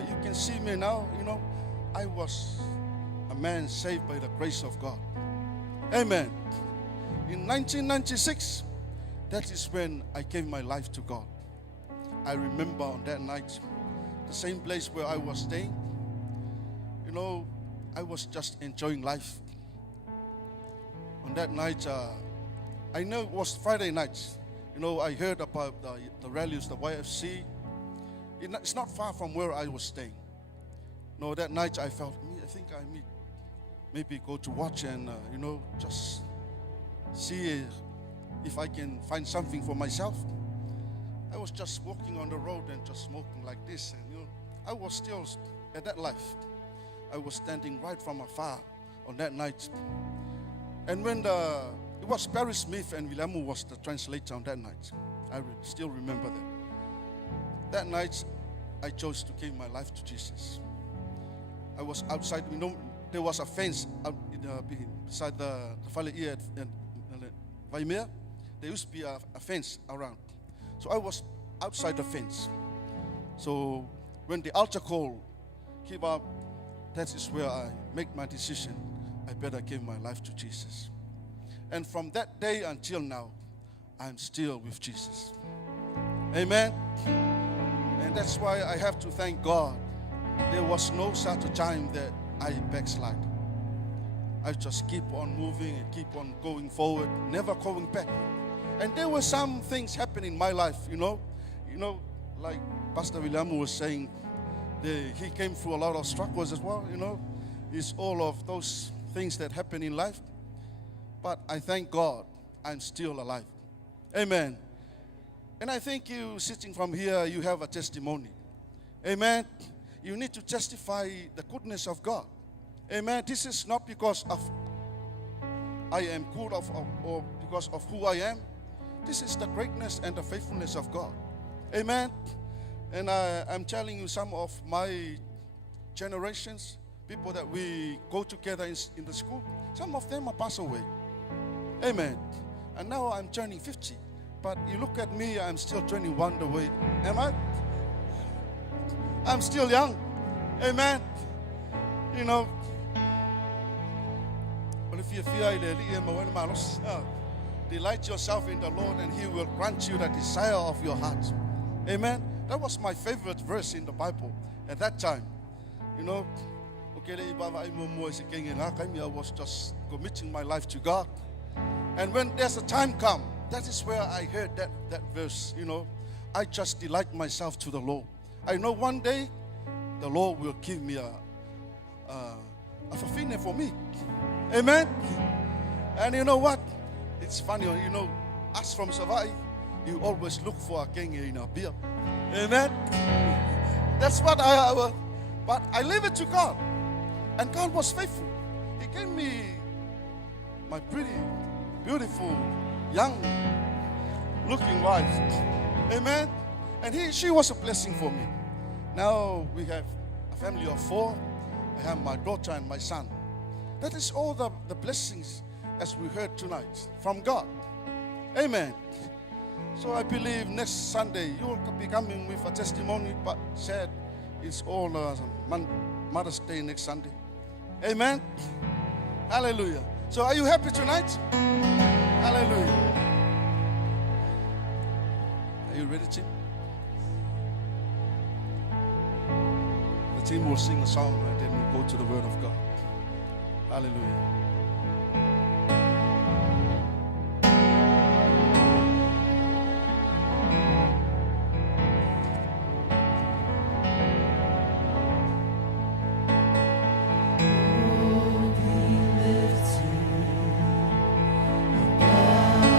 You can see me now, I was a man saved by the grace of God. Amen. In 1996, that is when I gave my life to God. I remember on that night, the same place where I was staying, I was just enjoying life. On that night, I know it was Friday night. I heard about the rallies, the YFC. It's not far from where I was staying. That night I felt, I think I maybe go to watch and, just see if I can find something for myself. I was just walking on the road and just smoking like this. And, I was still at that life. I was standing right from afar on that night. And when it was Barry Smith and William was the translator on that night. I still remember that. That night, I chose to give my life to Jesus. I was outside, there was a fence out beside the Valley here at Vaimea. There used to be a fence around. So I was outside the fence. So when the altar call came up, that is where I make my decision. I better give my life to Jesus. And from that day until now, I'm still with Jesus. Amen. And that's why I have to thank God. There was no such a time that I backslide. I just keep on moving and keep on going forward, never going backward. And there were some things happening in my life, like Pastor William was saying, he came through a lot of struggles as well, It's all of those things that happen in life. But I thank God I'm still alive. Amen. And I think you sitting from here, you have a testimony. Amen. You need to testify the goodness of God. Amen. This is not because of I am good or because of who I am. This is the greatness and the faithfulness of God. Amen. And I'm telling you, some of my generations, people that we go together in the school, some of them are passed away. Amen. And now I'm turning 50. But you look at me, I'm still 21 the way. Am I? I'm still young. Amen. But if you feel delight yourself in the Lord and He will grant you the desire of your heart. Amen. That was my favorite verse in the Bible at that time. I was just committing my life to God. And when there's a time come, that is where I heard that verse, I just delight myself to the Lord. I know one day the Lord will give me a fulfillment for me. Amen. And you know what? It's funny, us from Savai, you always look for a king in a beer. Amen. That's what but I leave it to God. And God was faithful. He gave me my pretty, beautiful, young looking wife. Amen. And she was a blessing for me. Now we have a family of 4. I have my daughter and my son. That is all the blessings as we heard tonight from God. Amen. So I believe next Sunday you will be coming with a testimony, but said it's all Mother's Day next Sunday. Amen. Hallelujah. So are you happy tonight? Hallelujah. Are you ready, Tim? The team will sing a song and then we'll go to the Word of God. Hallelujah. Oh, be lifted above.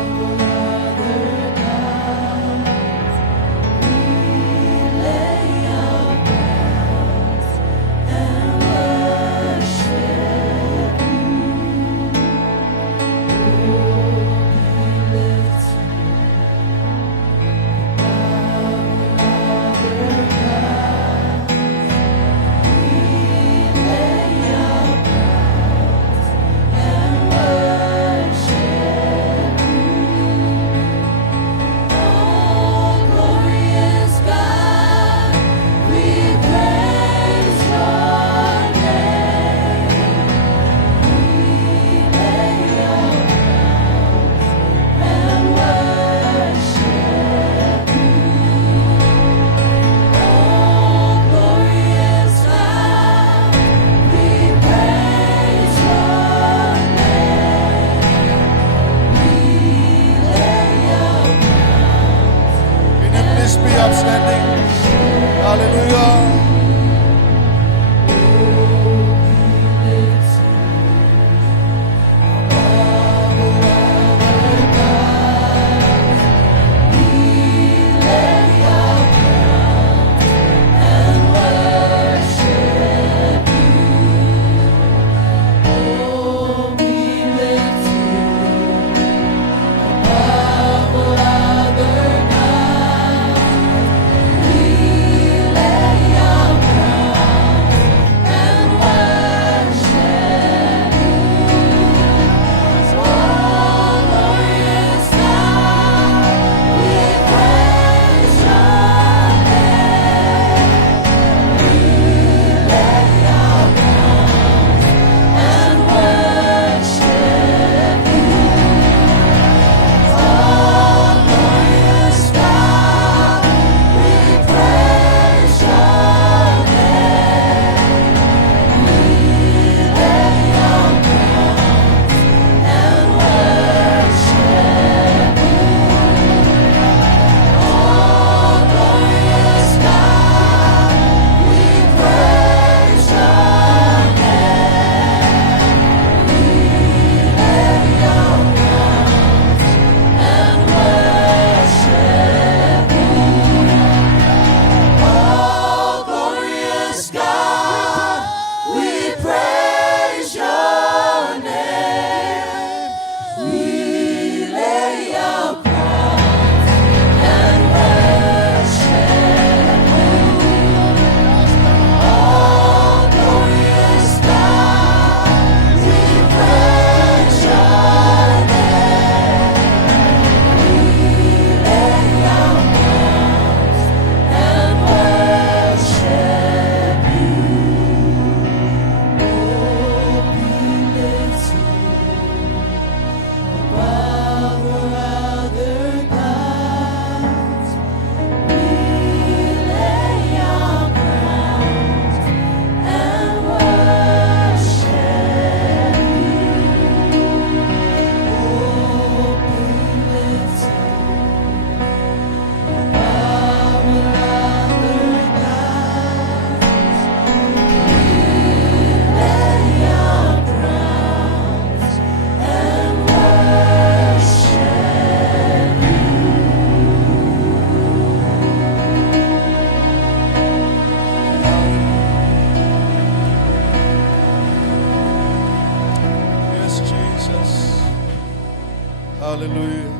Hallelujah.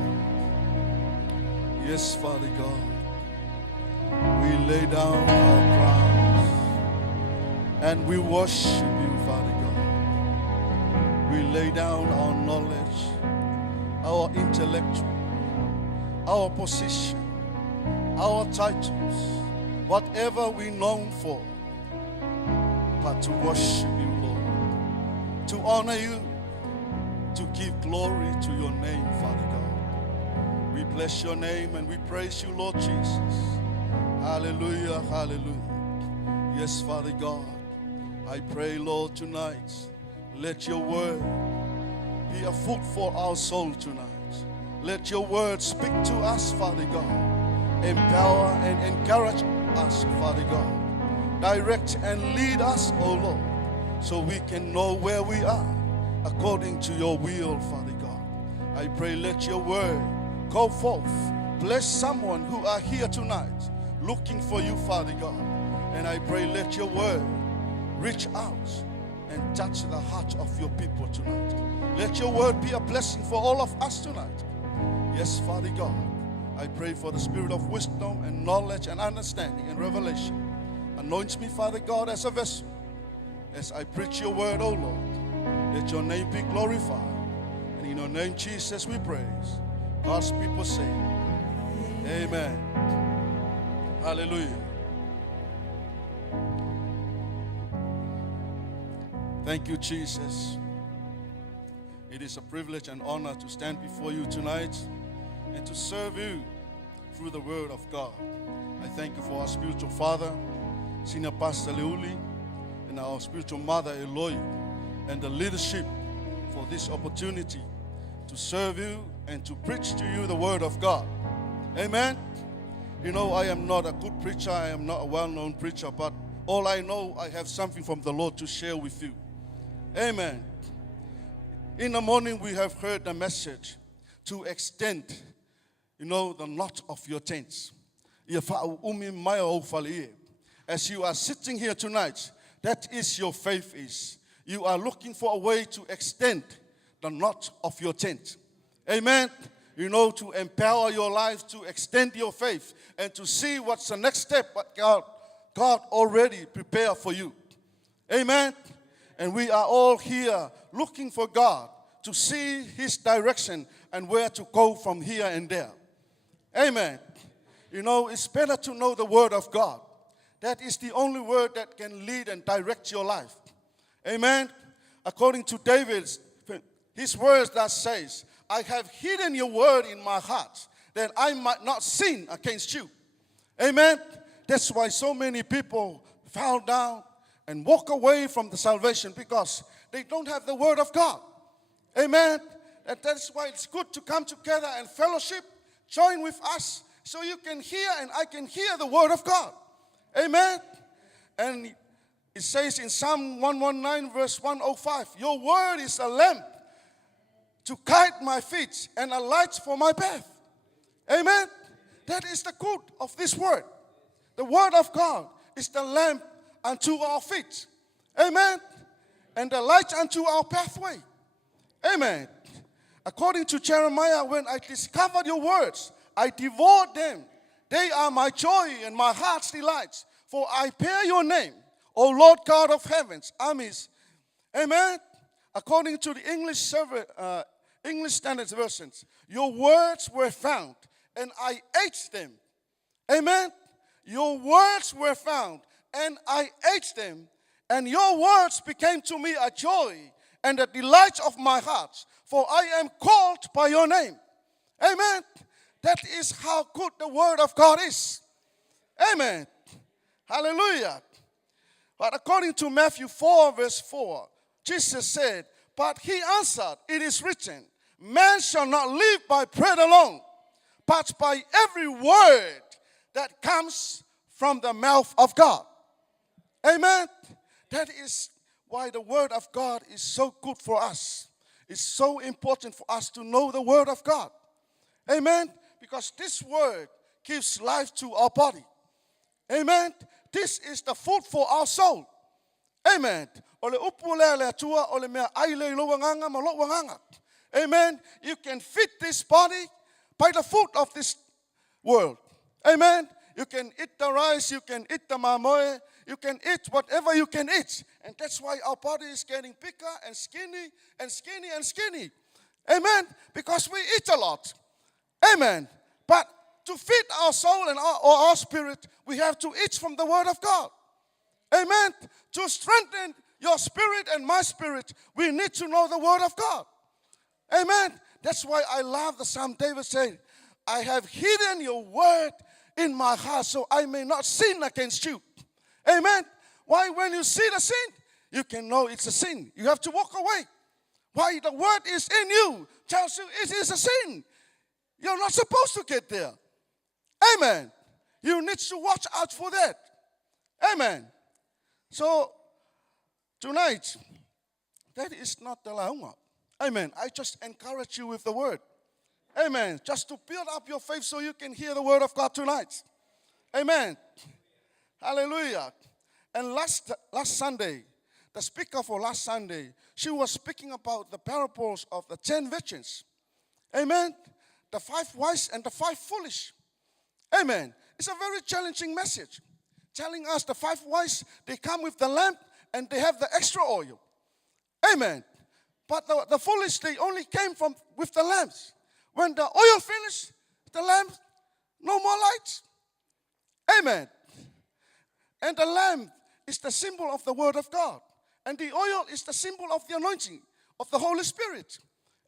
Yes, Father God. We lay down our crowns and we worship you, Father God. We lay down our knowledge, our intellect, our position, our titles, whatever we're known for, but to worship you, Lord, to honor you, to give glory to your name, Father God. We bless your name and we praise you, Lord Jesus. Hallelujah, hallelujah. Yes, Father God, I pray, Lord, tonight, let your word be a food for our soul tonight. Let your word speak to us, Father God. Empower and encourage us, Father God. Direct and lead us, O Lord, so we can know where we are according to your will, Father God. I pray, let your word go forth. Bless someone who are here tonight looking for you, Father God. And I pray, let your word reach out and touch the heart of your people tonight. Let your word be a blessing for all of us tonight. Yes, Father God, I pray for the spirit of wisdom and knowledge and understanding and revelation. Anoint me, Father God, as a vessel. As I preach your word, O Lord, let your name be glorified. And in your name, Jesus, we praise. God's people say, amen. Hallelujah. Thank you, Jesus. It is a privilege and honor to stand before you tonight and to serve you through the word of God. I thank you for our spiritual father, Senior Pastor Leuli, and our spiritual mother, Eloy, and the leadership for this opportunity to serve you and to preach to you the word of God. Amen. You know, I am not a good preacher. I am not a well-known preacher, but all I know, I have something from the Lord to share with you. Amen. In the morning, we have heard the message to extend, the knot of your tents. As you are sitting here tonight, that is your faith is. You are looking for a way to extend the knot of your tent. Amen. To empower your life, to extend your faith, and to see what's the next step what God already prepared for you. Amen. And we are all here looking for God to see his direction and where to go from here and there. Amen. It's better to know the word of God. That is the only word that can lead and direct your life. Amen. According to David's, his words that says, I have hidden your word in my heart that I might not sin against you. Amen. That's why so many people fall down and walk away from the salvation because they don't have the word of God. Amen. And that's why it's good to come together and fellowship, join with us so you can hear and I can hear the word of God. Amen. And it says in Psalm 119 verse 105, your word is a lamp to guide my feet and a light for my path. Amen. That is the good of this word. The word of God is the lamp unto our feet. Amen. And the light unto our pathway. Amen. According to Jeremiah, when I discovered your words, I devoured them. They are my joy and my heart's delights. For I bear your name, O Lord God of heavens, armies. Amen. According to the English Standard Versions, your words were found, and I ate them. Amen. Your words were found, and I ate them, and your words became to me a joy and the delight of my heart, for I am called by your name. Amen. That is how good the word of God is. Amen. Hallelujah. But according to Matthew 4 verse 4, Jesus said, but he answered, it is written, man shall not live by bread alone, but by every word that comes from the mouth of God. Amen. That is why the word of God is so good for us. It's so important for us to know the word of God. Amen. Because this word gives life to our body. Amen. This is the food for our soul. Amen. Amen. You can feed this body by the food of this world. Amen. You can eat the rice, you can eat the mamoe, you can eat whatever you can eat. And that's why our body is getting bigger and skinny and skinny and skinny. Amen. Because we eat a lot. Amen. But to feed our soul and our spirit, we have to eat from the Word of God. Amen. To strengthen your spirit and my spirit, we need to know the Word of God. Amen. That's why I love the Psalm David saying, I have hidden your word in my heart so I may not sin against you. Amen. Why? When you see the sin, you can know it's a sin. You have to walk away. Why? The word is in you, tells you it is a sin. You're not supposed to get there. Amen. You need to watch out for that. Amen. So, tonight, that is not the launga. Amen. I just encourage you with the word. Amen. Just to build up your faith so you can hear the word of God tonight. Amen. Hallelujah. And last Sunday, the speaker for last Sunday, she was speaking about the parables of the 10 virgins. Amen. The 5 wise and the 5 foolish. Amen. It's a very challenging message. Telling us the 5 wise, they come with the lamp and they have the extra oil. Amen. But the foolish, they only came with the lamps. When the oil finished, the lamp, no more lights. Amen. And the lamp is the symbol of the Word of God. And the oil is the symbol of the anointing of the Holy Spirit.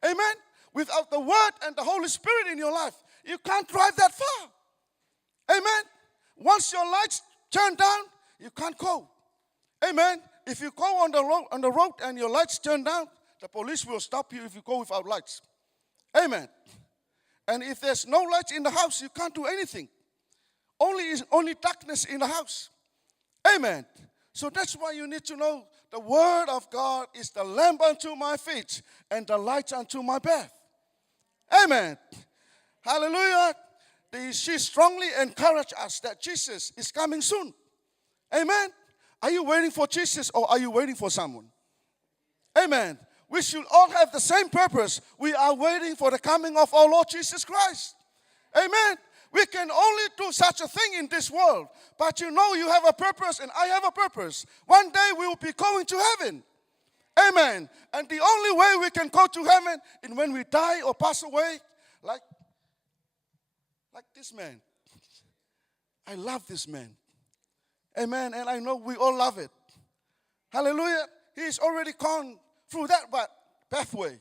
Amen. Without the Word and the Holy Spirit in your life, you can't drive that far. Amen. Once your lights turn down, you can't go. Amen. If you go on the road and your lights turn down, the police will stop you if you go without lights. Amen. And if there's no light in the house, you can't do anything. Only darkness in the house. Amen. So that's why you need to know the Word of God is the lamp unto my feet and the light unto my path. Amen. Hallelujah. She strongly encouraged us that Jesus is coming soon. Amen. Are you waiting for Jesus or are you waiting for someone? Amen. We should all have the same purpose. We are waiting for the coming of our Lord Jesus Christ. Amen. We can only do such a thing in this world. But you know you have a purpose and I have a purpose. One day we will be going to heaven. Amen. And the only way we can go to heaven is when we die or pass away, like this man. I love this man. Amen. And I know we all love it. Hallelujah. He's already gone through that pathway.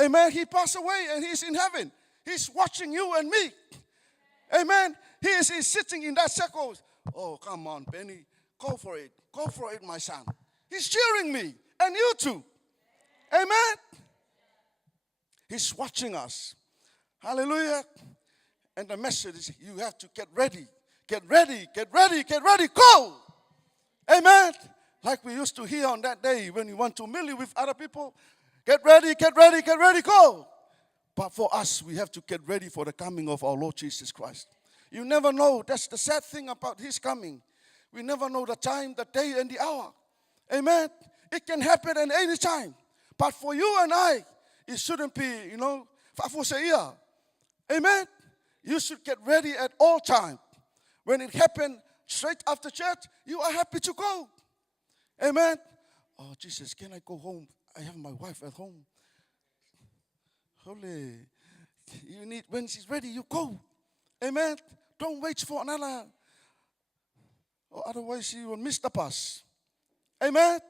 Amen. He passed away and he's in heaven. He's watching you and me. Amen. He is sitting in that circle. Oh, come on, Benny. Go for it. Go for it, my son. He's cheering me. And you too. Amen. He's watching us. Hallelujah. And the message is you have to get ready. Get ready. Get ready. Get ready. Go. Amen. Like we used to hear on that day when we want to mingle with other people. Get ready. Get ready. Get ready. Go. But for us, we have to get ready for the coming of our Lord Jesus Christ. You never know. That's the sad thing about His coming. We never know the time, the day, and the hour. Amen. It can happen at any time. But for you and I, it shouldn't be, Amen. You should get ready at all time. When it happened straight after church, you are happy to go. Amen. Oh, Jesus, can I go home? I have my wife at home. Holy. You need, when she's ready, you go. Amen. Don't wait for another. Or otherwise you will miss the bus. Amen.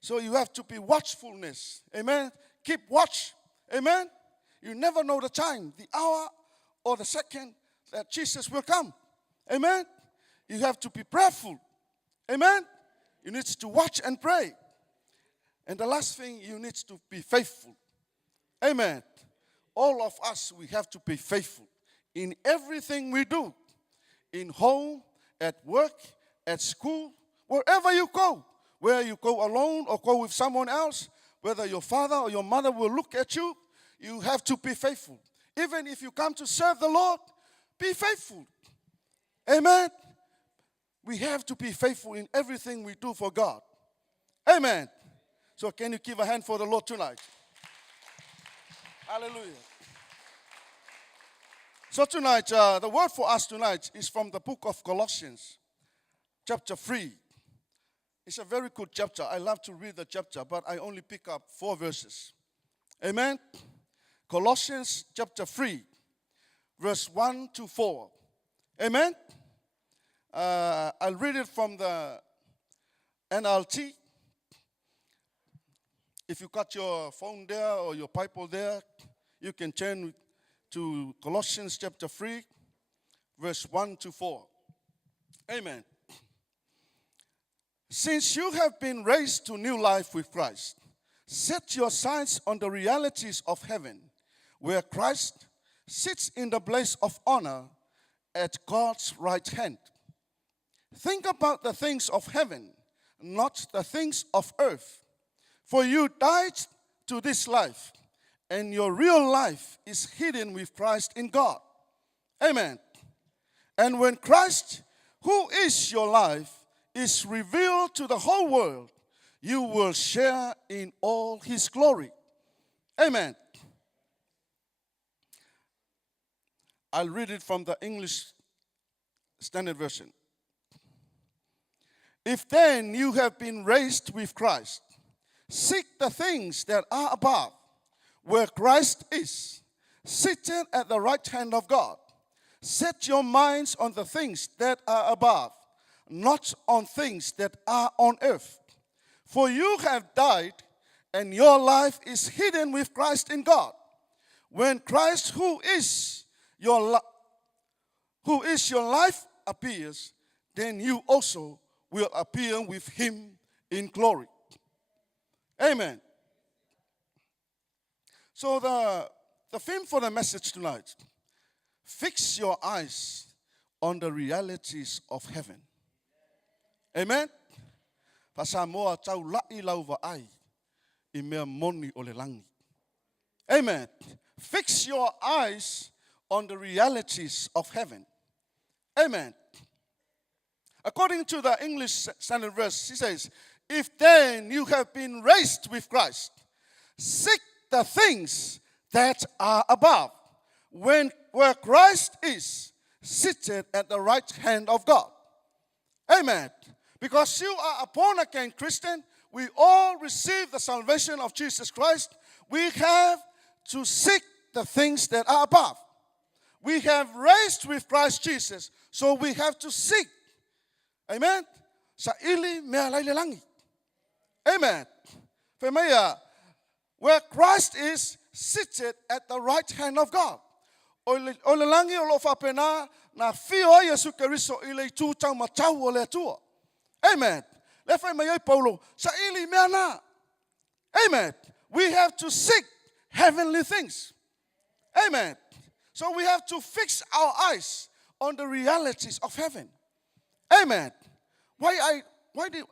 So you have to be watchfulness. Amen. Keep watch. Amen. You never know the time, the hour, or the second that Jesus will come. Amen. You have to be prayerful. Amen. You need to watch and pray. And the last thing, you need to be faithful. Amen. All of us, we have to be faithful in everything we do. In home, at work, at school, wherever you go. Whether you go alone or go with someone else, whether your father or your mother will look at you, you have to be faithful. Even if you come to serve the Lord, be faithful. Amen. We have to be faithful in everything we do for God. Amen. So can you give a hand for the Lord tonight? Hallelujah. So tonight, the word for us tonight is from the book of Colossians, chapter 3. It's a very good chapter. I love to read the chapter, but I only pick up 4 verses. Amen. Colossians chapter 3, verse 1 to 4. Amen. I'll read it from the NLT. If you got your phone there or your Bible there, you can turn to Colossians chapter 3, verse 1 to 4. Amen. Since you have been raised to new life with Christ, set your sights on the realities of heaven, where Christ sits in the place of honor at God's right hand. Think about the things of heaven, not the things of earth. For you died to this life, and your real life is hidden with Christ in God. Amen. And when Christ, who is your life, is revealed to the whole world, you will share in all his glory. Amen. I'll read it from the English Standard Version. If then you have been raised with Christ, seek the things that are above, where Christ is, seated at the right hand of God. Set your minds on the things that are above, not on things that are on earth. For you have died, and your life is hidden with Christ in God. When Christ, who is your life, appears, then you also will appear with him in glory. Amen. So the theme for the message tonight, fix your eyes on the realities of heaven. Amen. Pasamoa tau lai lau ai I mea moni o le langi. Amen. Fix your eyes on the realities of heaven. Amen. According to the English Standard Verse, he says, if then you have been raised with Christ, seek the things that are above, where Christ is seated at the right hand of God. Amen. Because you are a born-again Christian, we all receive the salvation of Jesus Christ. We have to seek the things that are above. We have raised with Christ Jesus, so we have to seek. Amen. Sa ili mea laile langi. Amen. Where Christ is seated at the right hand of God. O le langi o lo whapena na whio Yesu Keriso I le tūtau matau o le atua. Amen. Le whai mai Paulo, sa ili mea na. Amen. We have to seek heavenly things. Amen. So we have to fix our eyes on the realities of heaven. Amen. Why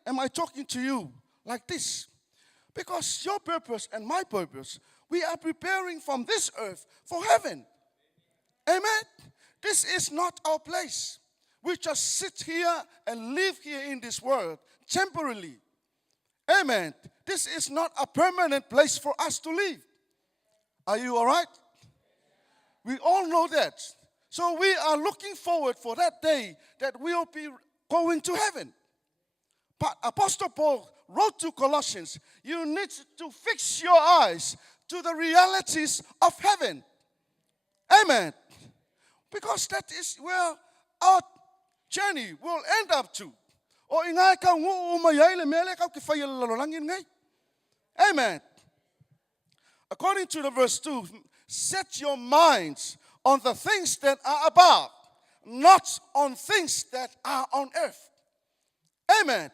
am I talking to you like this? Because your purpose and my purpose, we are preparing from this earth for heaven. Amen. This is not our place. We just sit here and live here in this world temporarily. Amen. This is not a permanent place for us to live. Are you all right? We all know that. So we are looking forward for that day that we'll be going to heaven. But Apostle Paul wrote to Colossians, you need to fix your eyes to the realities of heaven. Amen. Because that is where our journey will end up to. Amen. According to the verse 2, set your minds on the things that are above, not on things that are on earth. Amen.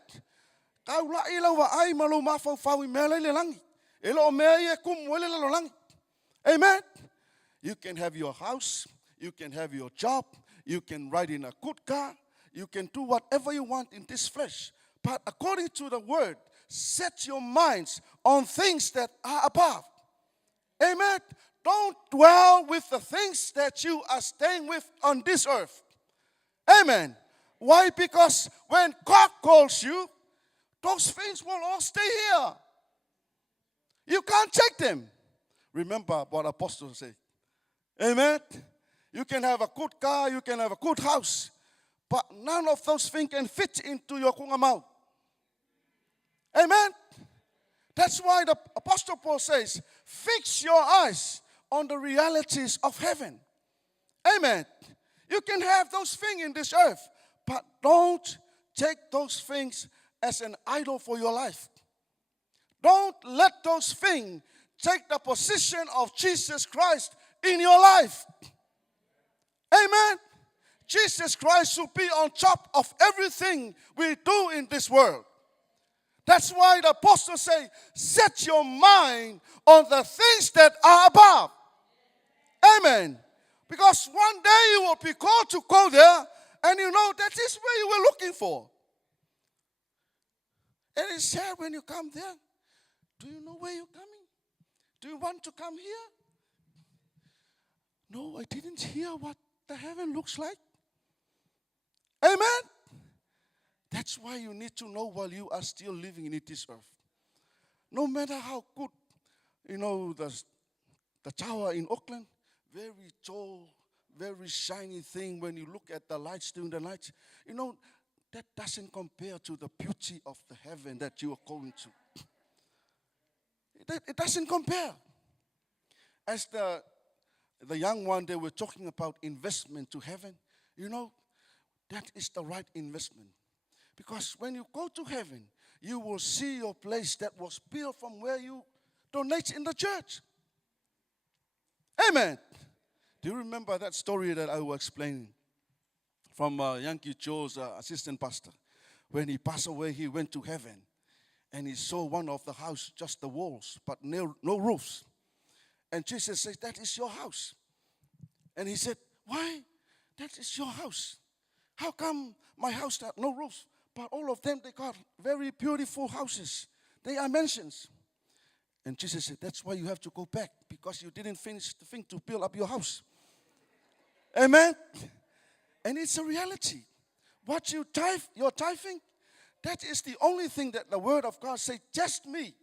Amen. You can have your house, you can have your job, you can ride in a good car, you can do whatever you want in this flesh. But according to the word, set your minds on things that are above. Amen. Don't dwell with the things that you are staying with on this earth. Amen. Why? Because when God calls you, those things will all stay here. You can't take them. remember what apostles say. Amen. You can have a good car, you can have a good house, but none of those things can fit into your kunga mouth. Amen. That's why the Apostle Paul says, fix your eyes on the realities of heaven. Amen. You can have those things in this earth, but don't take those things as an idol for your life. Don't let those things take the position of Jesus Christ in your life. Amen. Jesus Christ should be on top of everything we do in this world. That's why the apostles say, set your mind on the things that are above. Amen. Because one day you will be called to go there, and you know that is where you were looking for. And it's sad when you come there. Do you know where you're coming? Do you want to come here? No, I didn't hear what the heaven looks like. Amen. That's why you need to know while you are still living in this earth. No matter how good, the tower in Auckland, very tall, very shiny thing when you look at the lights during the night, that doesn't compare to the beauty of the heaven that you are going to. It doesn't compare. As the young one, they were talking about investment to heaven. That is the right investment. Because when you go to heaven, you will see your place that was built from where you donate in the church. Amen. Do you remember that story that I was explaining from Yankee Joe's assistant pastor? When he passed away, he went to heaven. And he saw one of the house, just the walls, but no roofs. And Jesus said, that is your house. And he said, why? That is your house. How come my house got no roofs? But all of them, they got very beautiful houses. They are mansions. And Jesus said, that's why you have to go back, because you didn't finish the thing to build up your house. Amen? And it's a reality. What you tithe, your tithing, that is the only thing that the Word of God says, just me.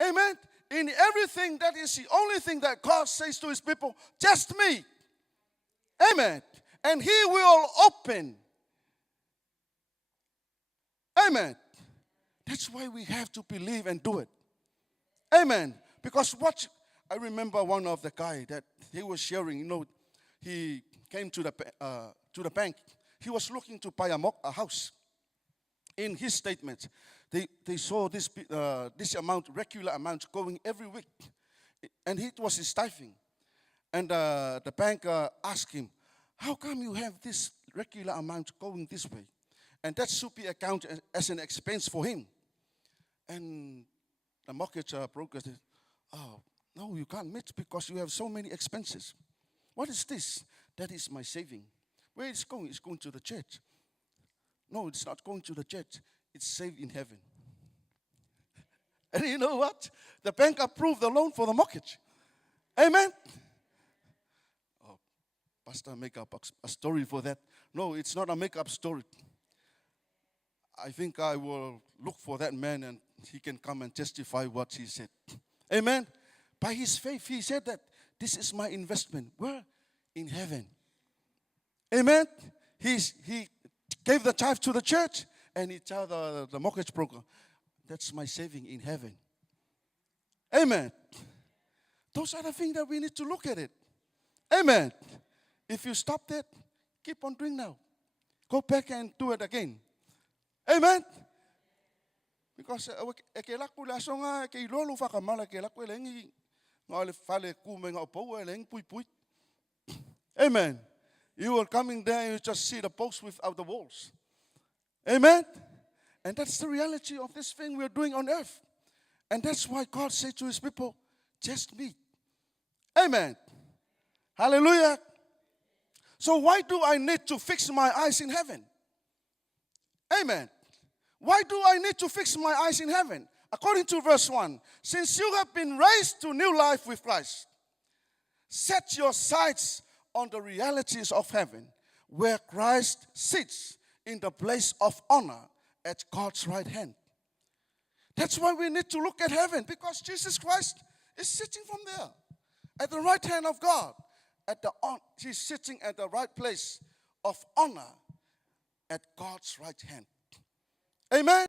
Amen? In everything, that is the only thing that God says to His people, just me. Amen. And He will open. Amen. That's why we have to believe and do it. Amen. Because I remember one of the guy that he was sharing, he came to the bank. He was looking to buy a house. In his statement, they saw this amount, regular amount, going every week. And it was his tithing. And the banker asked him, how come you have this regular amount going this way? And that should be accounted as an expense for him. And the mortgage broker said, oh, no, you can't meet because you have so many expenses. What is this? That is my saving. Where it's going? It's going to the church. No, it's not going to the church. It's saved in heaven. And you know what? The bank approved the loan for the mortgage. Amen? Oh, Pastor, make up a story for that. No, it's not a make-up story. I think I will look for that man and he can come and testify what he said. Amen? By his faith, he said that this is my investment. Where? In heaven. Amen? He gave the tithe to the church, and he told the mortgage broker, that's my saving in heaven. Amen. Those are the things that we need to look at it. Amen. If you stop that, keep on doing now. Go back and do it again. Amen. Because ke laku la songa ke lolo fa ka mala ke laku lengi ngale fale ku me nga po leng pui pui. Amen. You are coming there and you just see the posts without the walls. Amen? And that's the reality of this thing we're doing on earth. And that's why God said to His people, just me. Amen. Hallelujah. So why do I need to fix my eyes in heaven? Amen. Why do I need to fix my eyes in heaven? According to verse 1, since you have been raised to new life with Christ, set your sights on the realities of heaven, where Christ sits in the place of honor at God's right hand. That's why we need to look at heaven, because Jesus Christ is sitting from there at the right hand of God. He's sitting at the right place of honor at God's right hand. Amen.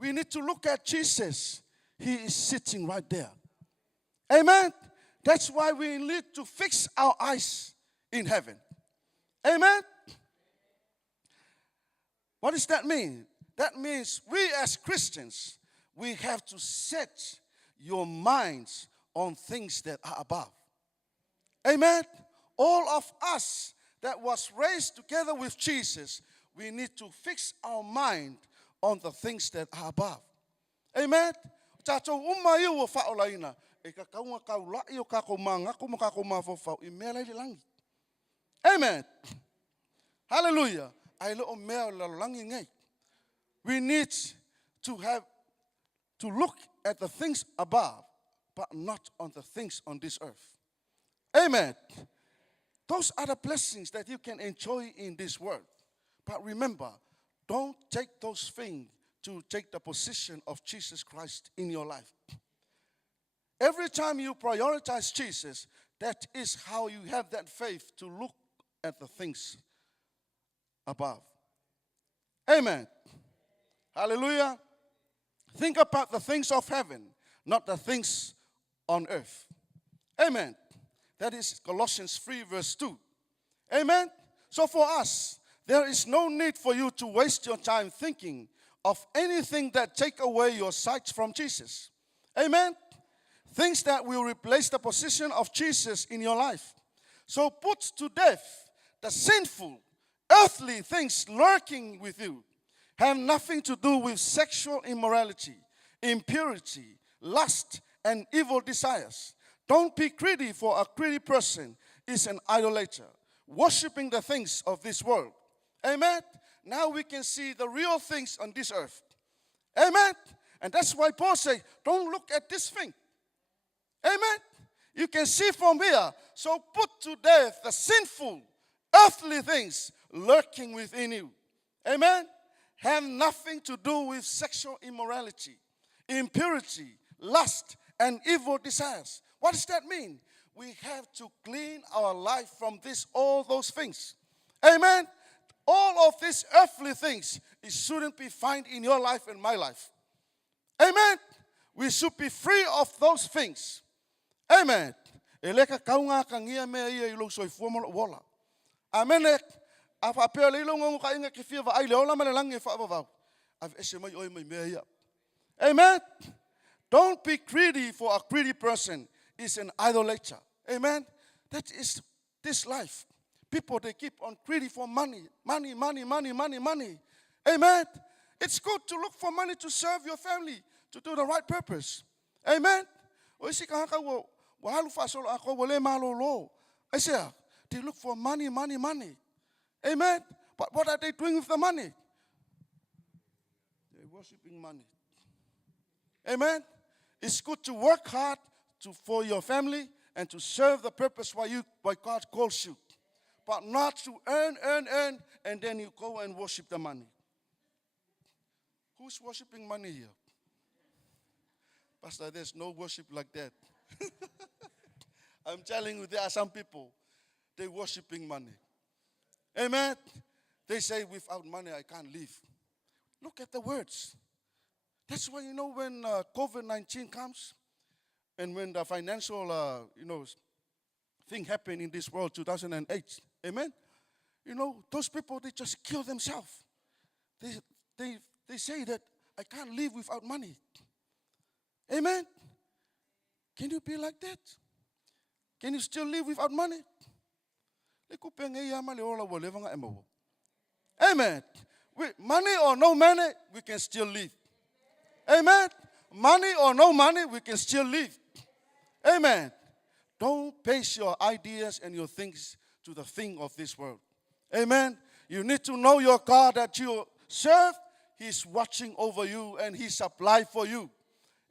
We need to look at Jesus. He is sitting right there. Amen. That's why we need to fix our eyes in heaven. Amen. What does that mean? That means we as Christians, we have to set your minds on things that are above. Amen. All of us that was raised together with Jesus, we need to fix our mind on the things that are above. Amen. Tatou umai o faolaina e ka kaunga kaulai o ka komanga kuma ka koma fo I mea lai langi. Amen. Hallelujah. Ai lo mea la langi ngai. We need to look at the things above, but not on the things on this earth. Amen. Those are the blessings that you can enjoy in this world. But remember, don't take those things to take the position of Jesus Christ in your life. Every time you prioritize Jesus, that is how you have that faith to look at the things above. Amen. Hallelujah. Think about the things of heaven, not the things on earth. Amen. That is Colossians 3 verse 2. Amen. So for us, there is no need for you to waste your time thinking of anything that take away your sight from Jesus. Amen. Things that will replace the position of Jesus in your life. So put to death the sinful, earthly things lurking with you. Have nothing to do with sexual immorality, impurity, lust, and evil desires. Don't be greedy, for a greedy person is an idolater, worshiping the things of this world. Amen. Now we can see the real things on this earth. Amen. And that's why Paul says, don't look at this thing. Amen. You can see from here. So put to death the sinful, earthly things lurking within you. Amen. Have nothing to do with sexual immorality, impurity, lust, and evil desires. What does that mean? We have to clean our life from all those things. Amen. All of these earthly things, it shouldn't be found in your life and my life. Amen. We should be free of those things. Amen. Eleka kaunga kangia mea ia ilo soifua mo wola. Amen. Afa pea leilo ngongo ka inga kifia va ai leola mele langi fa avavau. Ave ese mai oi mai mea ia. Amen. Don't be greedy, for a greedy person is an idolater. Amen. That is this life. People, they keep on greedy for money. Money, money, money, money, money. Amen. It's good to look for money to serve your family, to do the right purpose. Amen. I say, they look for money, money, money. Amen. But what are they doing with the money? They're worshiping money. Amen. It's good to work hard for your family and to serve the purpose why God calls you. But not to earn, and then you go and worship the money. Who's worshiping money here? Pastor, there's no worship like that. I'm telling you, there are some people, they're worshiping money. Amen. They say, without money, I can't live. Look at the words. That's why, when COVID-19 comes, and when the financial, thing happened in this world, 2008, amen? Those people, they just kill themselves. They say that I can't live without money. Amen? Can you be like that? Can you still live without money? Amen. With money or no money, we can still live. Amen. Money or no money, we can still live. Amen. Don't base your ideas and your things to the thing of this world. Amen. You need to know your God that you serve. He's watching over you and He supply for you.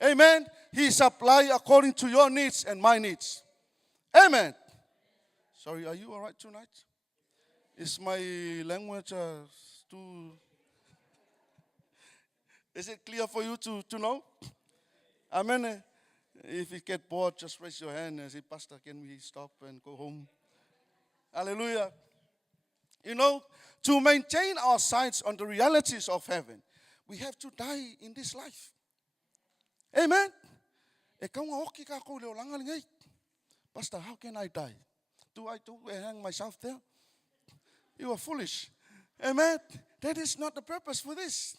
Amen. He supply according to your needs and my needs. Amen. Sorry, are you all right tonight? Is my language too... Is it clear for you to know? Amen. If you get bored, just raise your hand and say, Pastor, can we stop and go home? Hallelujah. You know, to maintain our sights on the realities of heaven, we have to die in this life. Amen. Pastor, how can I die? Do I hang myself there? You are foolish. Amen. That is not the purpose for this.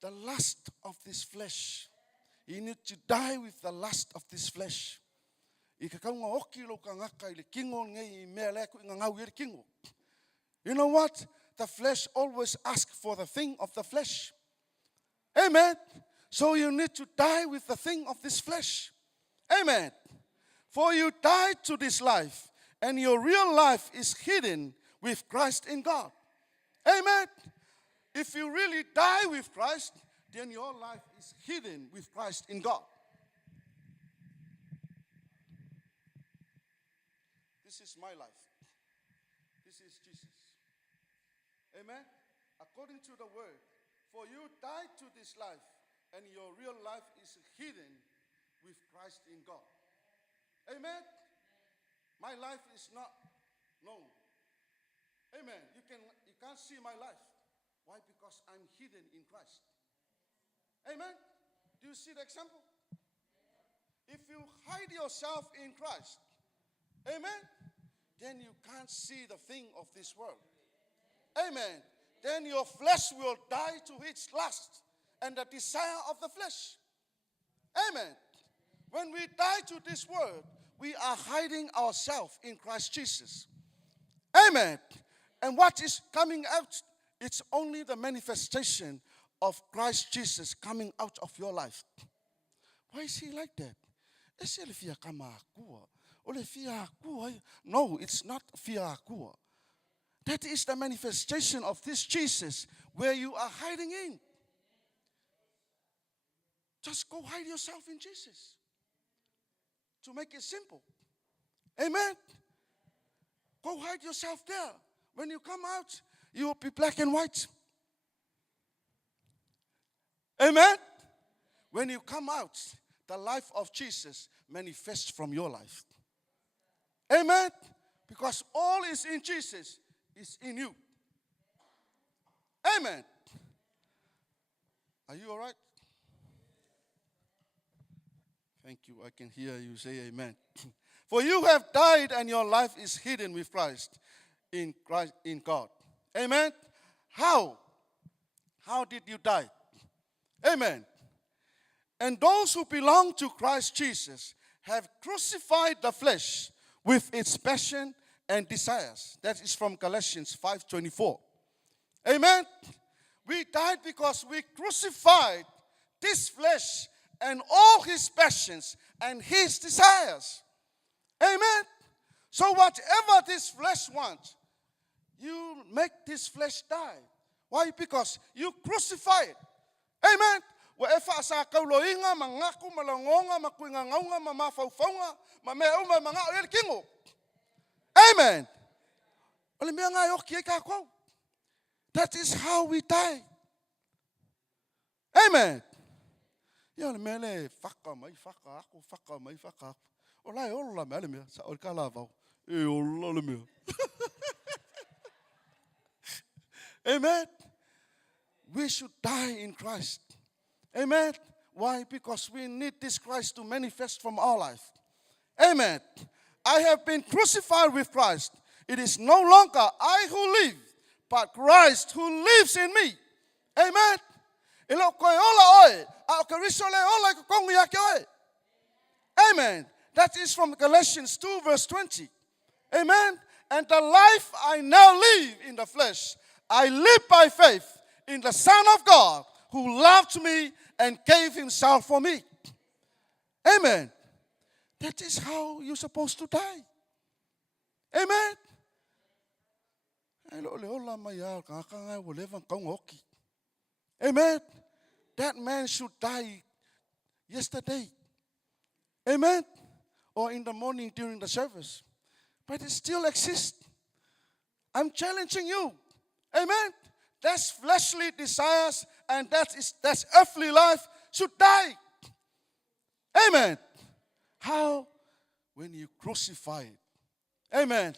The lust of this flesh. You need to die with the lust of this flesh. You know what? The flesh always asks for the thing of the flesh. Amen. So you need to die with the thing of this flesh. Amen. For you died to this life, and your real life is hidden with Christ in God. Amen. If you really die with Christ, then your life is hidden with Christ in God. This is my life. This is Jesus. Amen. According to the word, for you died to this life, and your real life is hidden with Christ in God. Amen. My life is not known. Amen. You can't see my life. Why? Because I'm hidden in Christ. Amen. Do you see the example? If you hide yourself in Christ, amen, then you can't see the thing of this world. Amen. Then your flesh will die to its lust and the desire of the flesh. Amen. When we die to this world, we are hiding ourselves in Christ Jesus. Amen. And what is coming out? It's only the manifestation of Christ Jesus coming out of your life. Why is he like that? No, it's not fear. That is the manifestation of this Jesus where you are hiding in. Just go hide yourself in Jesus. To make it simple. Amen. Go hide yourself there. When you come out, you will be black and white. Amen. When you come out, the life of Jesus manifests from your life. Amen. Because all is in Jesus, is in you. Amen. Are you all right? Thank you. I can hear you say amen. For you have died and your life is hidden with Christ in God. Amen. How? How did you die? Amen. And those who belong to Christ Jesus have crucified the flesh with its passion and desires. That is from Galatians 5:24. Amen. We died because we crucified this flesh and all his passions and his desires. Amen. So whatever this flesh wants, you make this flesh die. Why? Because you crucify it. Amen. Whatever sa kauloinga mangaku malangonga makuingangaunga mamafaufaunga mameuma manga kingo. Amen. That is how we die. Amen. Ya le mele faka mai faka aku faka mai faka. Olai olla mele me sa olkala vau. E olla le me. Amen. We should die in Christ. Amen. Why? Because we need this Christ to manifest from our life. Amen. I have been crucified with Christ. It is no longer I who live, but Christ who lives in me. Amen. Amen. That is from Galatians 2 verse 20. Amen. And the life I now live in the flesh, I live by faith in the Son of God who loved me and gave himself for me. Amen. That is how you're supposed to die. Amen. Amen. That man should die yesterday. Amen. Or in the morning during the service. But it still exists. I'm challenging you. Amen. That's fleshly desires and that's earthly life should die. Amen. How? When you crucify it. Amen.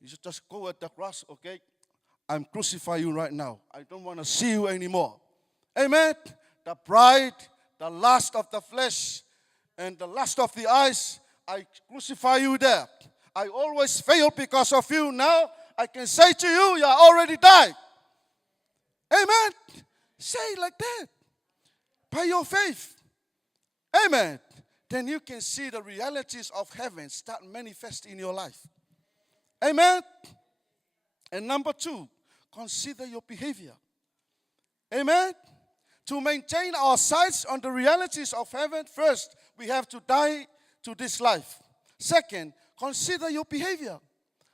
You should just go at the cross, okay? I'm crucifying you right now. I don't want to see you anymore. Amen. The pride, the lust of the flesh, and the lust of the eyes, I crucify you there. I always fail because of you. Now I can say to you, you are already died. Amen. Say it like that. By your faith. Amen. Then you can see the realities of heaven start manifest in your life. Amen. And number 2, consider your behavior. Amen. To maintain our sights on the realities of heaven, first, we have to die to this life. Second, consider your behavior.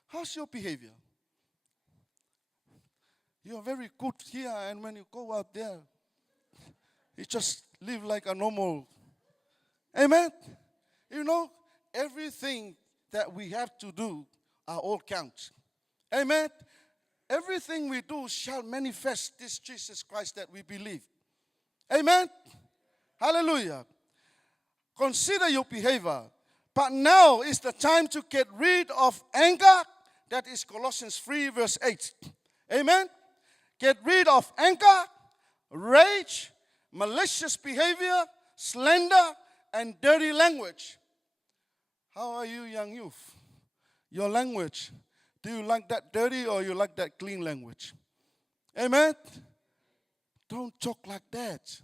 How's your behavior? You are very good here, and when you go out there, you just live like a normal. Amen. You know, everything that we have to do are all counts. Amen. Everything we do shall manifest this Jesus Christ that we believe. Amen. Hallelujah. Consider your behavior. But now is the time to get rid of anger. That is Colossians 3 verse 8. Amen. Get rid of anger, rage, malicious behavior, slander, and dirty language. How are you, young youth? Your language. Do you like that dirty or you like that clean language? Amen. Don't talk like that.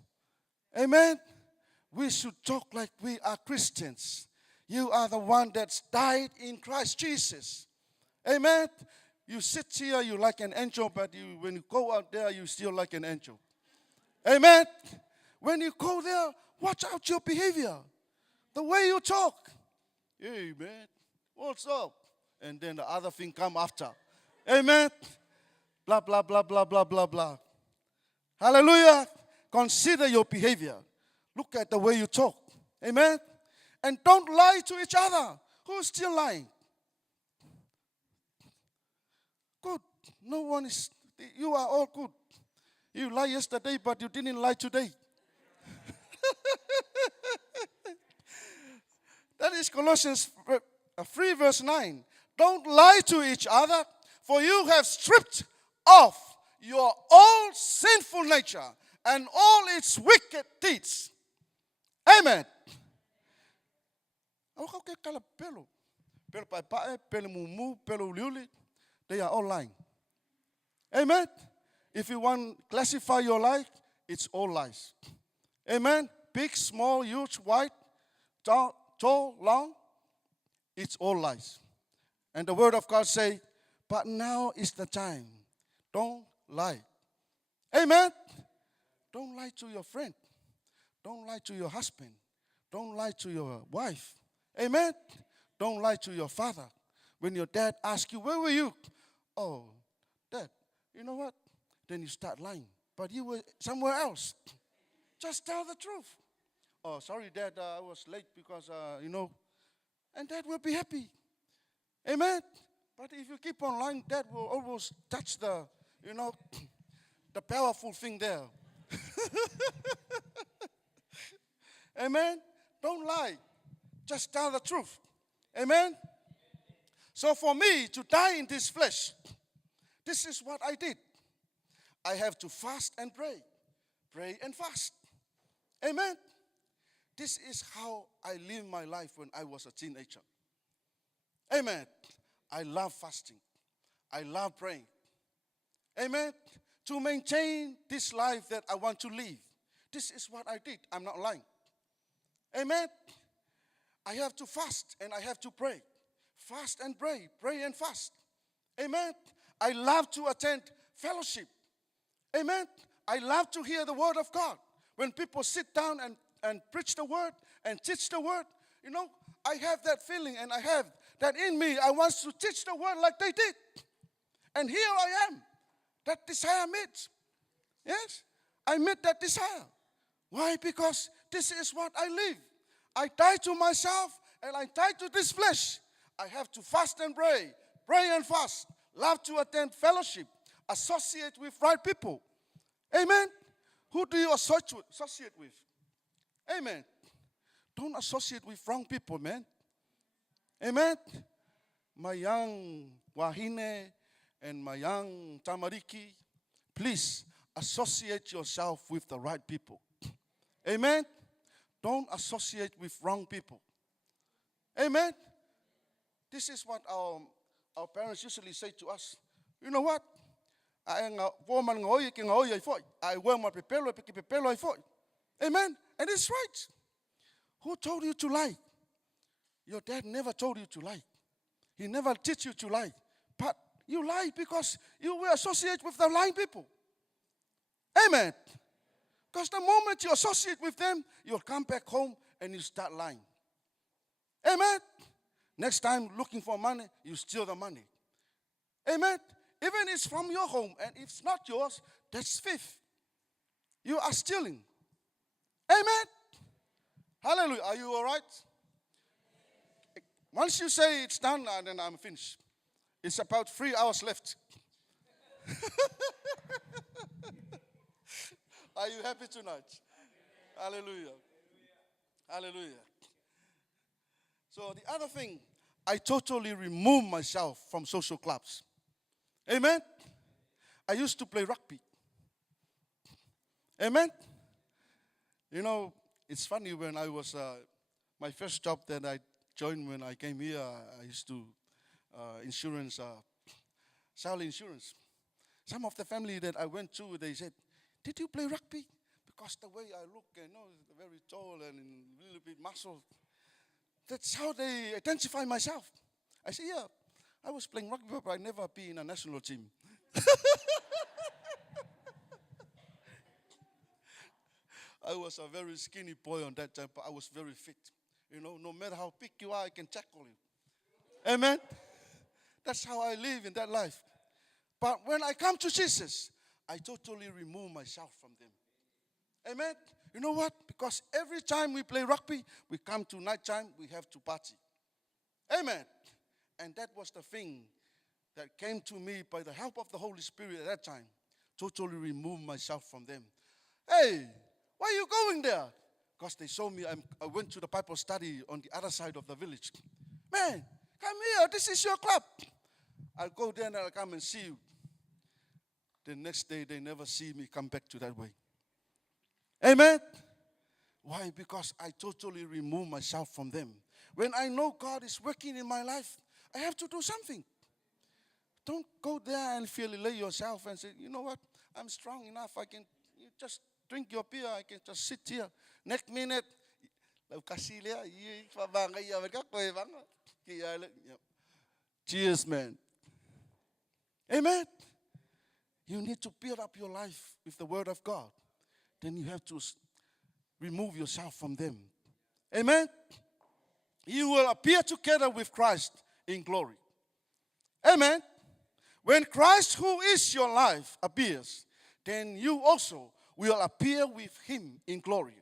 Amen. We should talk like we are Christians. You are the one that's died in Christ Jesus. Amen. You sit here, you like an angel, but when you go out there, you still like an angel. Amen. When you go there, watch out your behavior. The way you talk. Hey, man, what's up? And then the other thing come after. Amen. Blah, blah, blah, blah, blah, blah, blah. Hallelujah. Consider your behavior. Look at the way you talk. Amen. And don't lie to each other. Who's still lying? Good. No one is. You are all good. You lied yesterday, but you didn't lie today. That is Colossians 3 verse 9. Don't lie to each other, for you have stripped off your old sinful nature and all its wicked deeds. Amen. They are all lying. Amen. If you want to classify your life, it's all lies. Amen. Big, small, huge, white, tall, long, it's all lies. And the word of God say, but now is the time. Don't lie. Amen. Don't lie to your friend. Don't lie to your husband. Don't lie to your wife. Amen. Don't lie to your father. When your dad asks you, where were you? Oh, Dad, you know what? Then you start lying. But you were somewhere else. Just tell the truth. Oh, sorry, Dad, I was late because, and Dad will be happy. Amen. But if you keep on lying, Dad will almost touch the, the powerful thing there. Amen. Don't lie. Just tell the truth. Amen. So for me to die in this flesh, this is what I did. I have to fast and pray. Pray and fast. Amen. This is how I lived my life when I was a teenager. Amen. I love fasting. I love praying. Amen. To maintain this life that I want to live. This is what I did. I'm not lying. Amen. I have to fast and I have to pray. Fast and pray. Pray and fast. Amen. I love to attend fellowship. Amen. I love to hear the word of God. When people sit down and preach the word and teach the word, I have that feeling and I have that in me. I want to teach the word like they did. And here I am. That desire met. Yes, I met that desire. Why? Because this is what I live. I die to myself and I die to this flesh. I have to fast and pray. Pray and fast. Love to attend fellowship. Associate with right people. Amen. Who do you associate with? Amen. Don't associate with wrong people, man. Amen? My young Wahine and my young Tamariki, please associate yourself with the right people. Amen? Don't associate with wrong people. Amen? This is what our parents usually say to us. You know what? I wear my pepelo. Amen? And it's right. Who told you to lie? Your dad never told you to lie. He never teach you to lie. But you lie because you will associate with the lying people. Amen? Because the moment you associate with them, you'll come back home and you start lying. Amen? Next time looking for money, you steal the money. Amen? Even it's from your home and if it's not yours, that's thief. You are stealing. Amen? Hallelujah. Are you all right? Once you say it's done, then I'm finished. It's about 3 hours left. Are you happy tonight? Hallelujah. Hallelujah. So the other thing, I totally removed myself from social clubs. Amen? I used to play rugby. Amen? You know, it's funny when I was, my first job that I joined when I came here, I used to sell insurance. Some of the family that I went to, they said, did you play rugby? Because the way I look, very tall and a little bit muscle. That's how they identify myself. I said, yeah, I was playing rugby, but I never be in a national team. I was a very skinny boy on that time, but I was very fit. You know, no matter how big you are, I can tackle you. Amen? That's how I live in that life. But when I come to Jesus, I totally remove myself from them. Amen? You know what? Because every time we play rugby, we come to nighttime, we have to party. Amen? And that was the thing that came to me by the help of the Holy Spirit at that time. Totally remove myself from them. Hey, why are you going there? Because they saw me, I went to the Bible study on the other side of the village. Man, come here, this is your club. I'll go there and I'll come and see you. The next day, they never see me come back to that way. Amen? Why? Because I totally remove myself from them. When I know God is working in my life, I have to do something. Don't go there and feel yourself and say, you know what, I'm strong enough, you just drink your beer, I can just sit here. Next minute, cheers, man. Amen? You need to build up your life with the Word of God. Then you have to remove yourself from them. Amen? You will appear together with Christ in glory. Amen? When Christ, who is your life, appears, then you also will appear with Him in glory.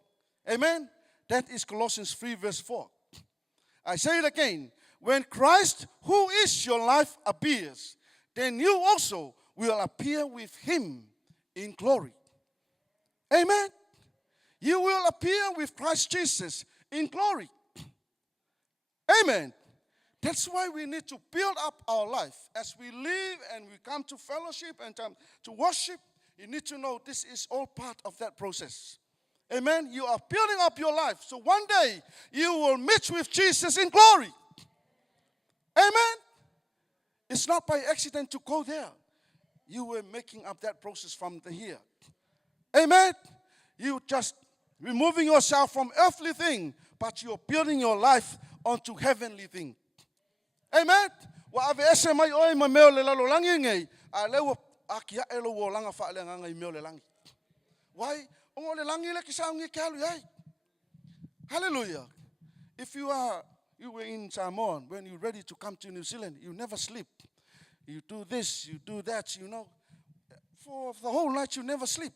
Amen? That is Colossians 3 verse 4. I say it again. When Christ, who is your life, appears, then you also will appear with Him in glory. Amen? You will appear with Christ Jesus in glory. Amen? That's why we need to build up our life. As we live and we come to fellowship and to worship, you need to know this is all part of that process. Amen? You are building up your life. So one day, you will meet with Jesus in glory. Amen? It's not by accident to go there. You were making up that process from here. Amen? You just removing yourself from earthly thing, but you're building your life onto heavenly thing. Amen? Wa ave ese mai oi ma meo le lalo langi ngai, a lewa akia elo wo langa fa le ngai meo le langi. Why? Ongo le langi le kisa ngi kalu yai. Hallelujah. If you were in Samoa, when you're ready to come to New Zealand, you never sleep. You do this, you do that, you know. For the whole night, you never sleep.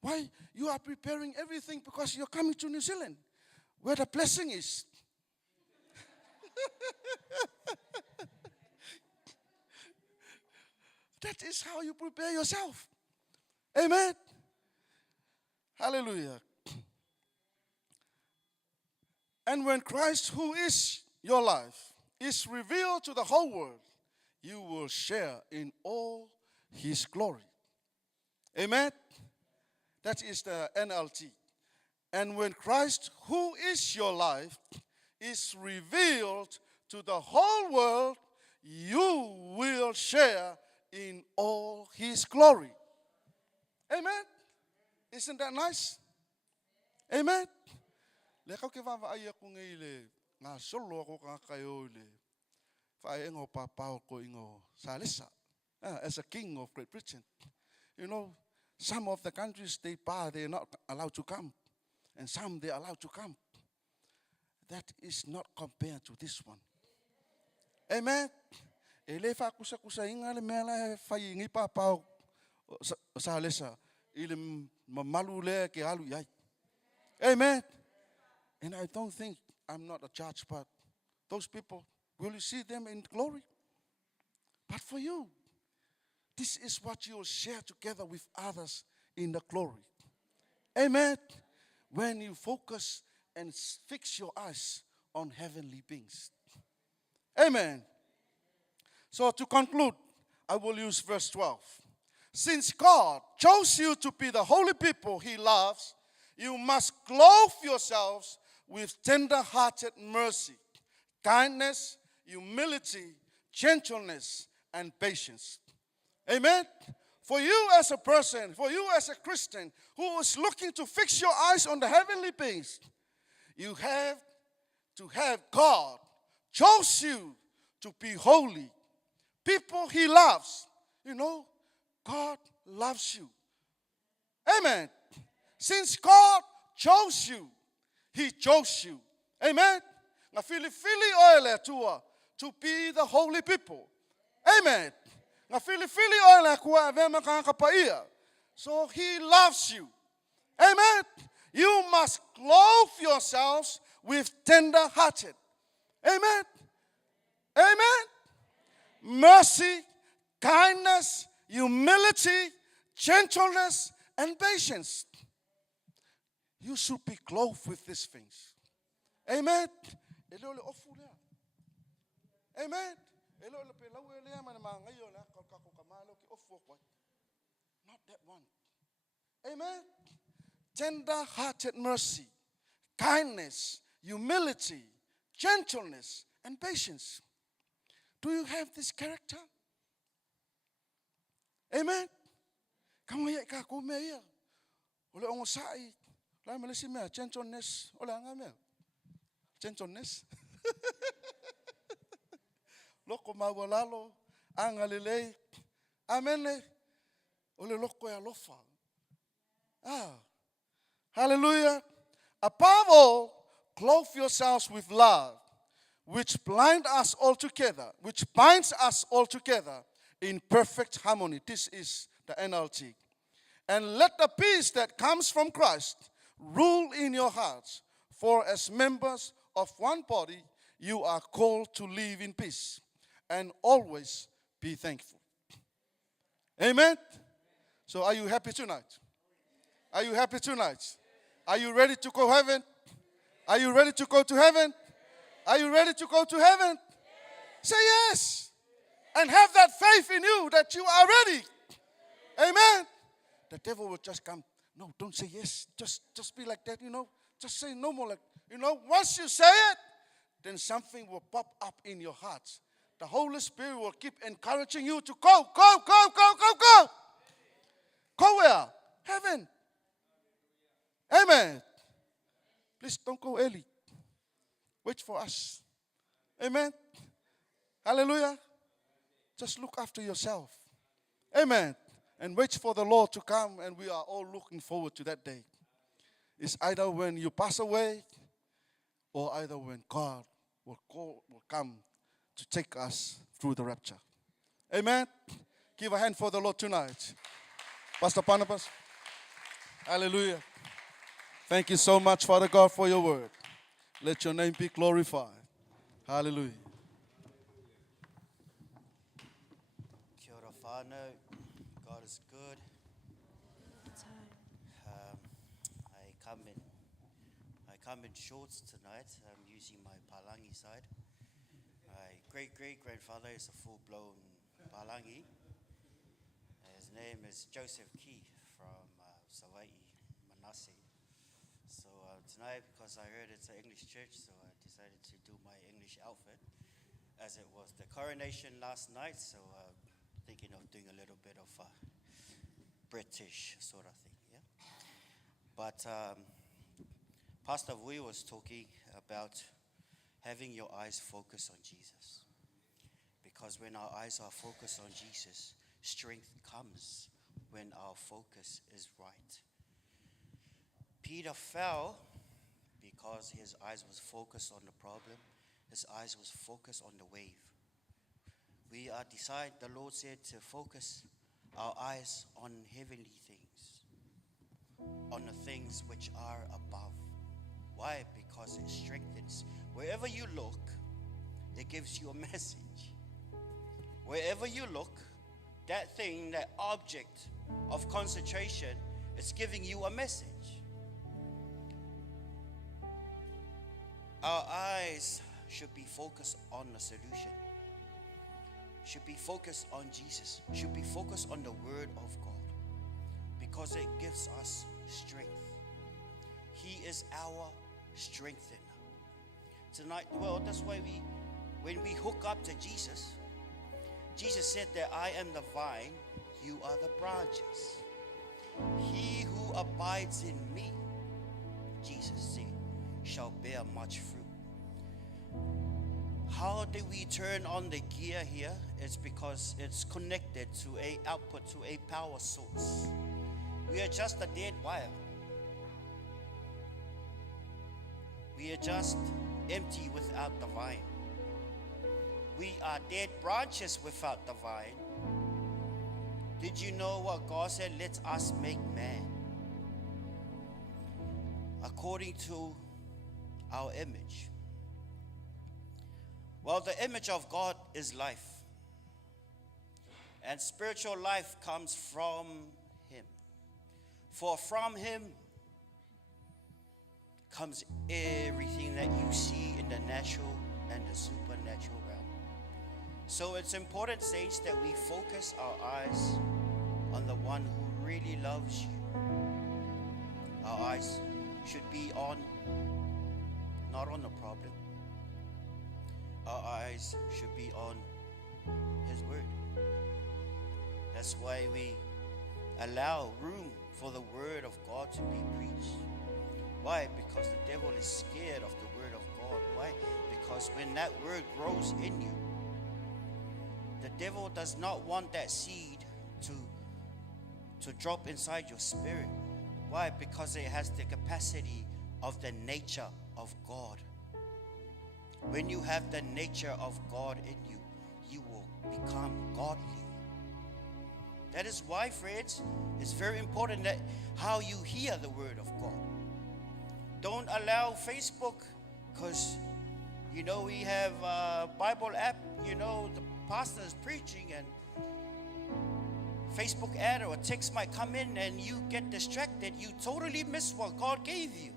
Why? You are preparing everything because you're coming to New Zealand, where the blessing is. That is how you prepare yourself. Amen. Hallelujah. And when Christ, who is your life, is revealed to the whole world, you will share in all his glory. Amen? That is the NLT. And when Christ, who is your life, is revealed to the whole world, you will share in all his glory. Amen? Isn't that nice? Amen? Le kau ke vava ai aku ngai le ngā solo ako ka kayo le whae ingo papao ko ingo salisa as a king of Great Britain. You know, some of the countries they bar, they're not allowed to come. And some they're allowed to come. That is not compared to this one. Amen? E le whakusa inga le mea le whai ingi papao salisa i le mamalu le ke alu iai. Amen? And I don't think, I'm not a judge, but those people, will you see them in glory? But for you, this is what you'll share together with others in the glory. Amen? When you focus and fix your eyes on heavenly beings. Amen. So to conclude, I will use verse 12. Since God chose you to be the holy people he loves, you must clothe yourselves with tender-hearted mercy, kindness, humility, gentleness, and patience. Amen? For you as a person, for you as a Christian who is looking to fix your eyes on the heavenly things, you have to have God chose you to be holy. People he loves. You know, God loves you. Amen. Since God chose you, he chose you. Amen. Nga fili oile tua to be the holy people. Amen. Nga fili oile kua vema kakapaia. So he loves you. Amen. You must clothe yourselves with tender-hearted. Amen. Amen. Mercy, kindness, humility, gentleness, and patience. You should be clothed with these things. Amen. Amen. Not that one. Amen. Tender-hearted mercy, kindness, humility, gentleness, and patience. Do you have this character? Amen. Kamu ya ka ko me ya. Ole ongo sai. La me lesi me gentleness. Ole anga me. Gentleness. Loko mawalalo anga lele. Amen. Ole loko ya lofa. Hallelujah. Above all, clothe yourselves with love, which binds us all together in perfect harmony. This is the NLT. And let the peace that comes from Christ rule in your hearts, for as members of one body, you are called to live in peace and always be thankful. Amen? So are you happy tonight? Are you happy tonight? Are you ready to go to heaven? Are you ready to go to heaven? Are you ready to go to heaven? Say yes. And have that faith in you that you are ready. Amen. The devil will just come. No, don't say yes. Just be like that, you know. Just say no more like, you know, once you say it, then something will pop up in your heart. The Holy Spirit will keep encouraging you to go. Go where? Heaven. Amen. Please don't go early. Wait for us. Amen. Hallelujah. Just look after yourself. Amen. And wait for the Lord to come, and we are all looking forward to that day. It's either when you pass away or either when God will come to take us through the rapture. Amen. Give a hand for the Lord tonight. Pastor Barnabas. Hallelujah. Thank you so much, Father God, for your word. Let your name be glorified. Hallelujah. Kia ora whānau. God is good. I come in shorts tonight. I'm using my Palangi side. My great-great-grandfather is a full-blown Palangi. His name is Joseph Key from Sawai, Manasseh. So tonight, because I heard it's an English church, so I decided to do my English outfit, as it was the coronation last night, so thinking of doing a little bit of British sort of thing, yeah? But Pastor Vui was talking about having your eyes focused on Jesus. Because when our eyes are focused on Jesus, strength comes when our focus is right. Peter fell because his eyes was focused on the problem. His eyes was focused on the wave. We are the Lord said to focus our eyes on heavenly things, on the things which are above. Why? Because it strengthens. Wherever you look, it gives you a message. Wherever you look, that thing, that object of concentration, is giving you a message. Our eyes should be focused on the solution. Should be focused on Jesus. Should be focused on the Word of God. Because it gives us strength. He is our strengthener. Tonight, well, that's why when we hook up to Jesus, Jesus said that I am the vine, you are the branches. He who abides in me, Jesus said, shall bear much fruit. How do we turn on the gear here? It's because it's connected to a output, to a power source. We are just a dead wire. We are just empty without the vine. We are dead branches without the vine. Did you know what God said? Let us make man according to our image. Well, the image of God is life. And spiritual life comes from Him. For from Him comes everything that you see in the natural and the supernatural realm. So it's important, saints, that we focus our eyes on the one who really loves you. Our eyes should be on, not on the problem. Our eyes should be on His Word. That's why we allow room for the Word of God to be preached. Why? Because the devil is scared of the Word of God. Why? Because when that Word grows in you, the devil does not want that seed to drop inside your spirit. Why? Because it has the capacity of the nature of God. When you have the nature of God in you, you will become godly. That is why, friends, it's very important that how you hear the Word of God. Don't allow Facebook, because, we have a Bible app, the pastor is preaching and Facebook ad or a text might come in and you get distracted. You totally miss what God gave you.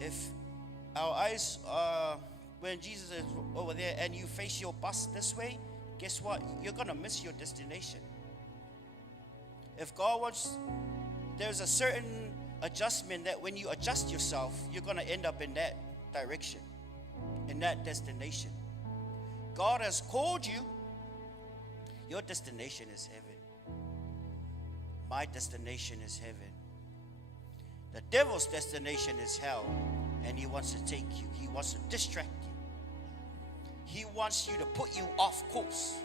If our eyes are when Jesus is over there and you face your bus this way, guess what? You're going to miss your destination. If God wants, there's a certain adjustment that when you adjust yourself, you're going to end up in that direction, in that destination. God has called you. Your destination is heaven. My destination is heaven. The devil's destination is hell, and he wants to take you. He wants to distract you. He wants you to put you off course.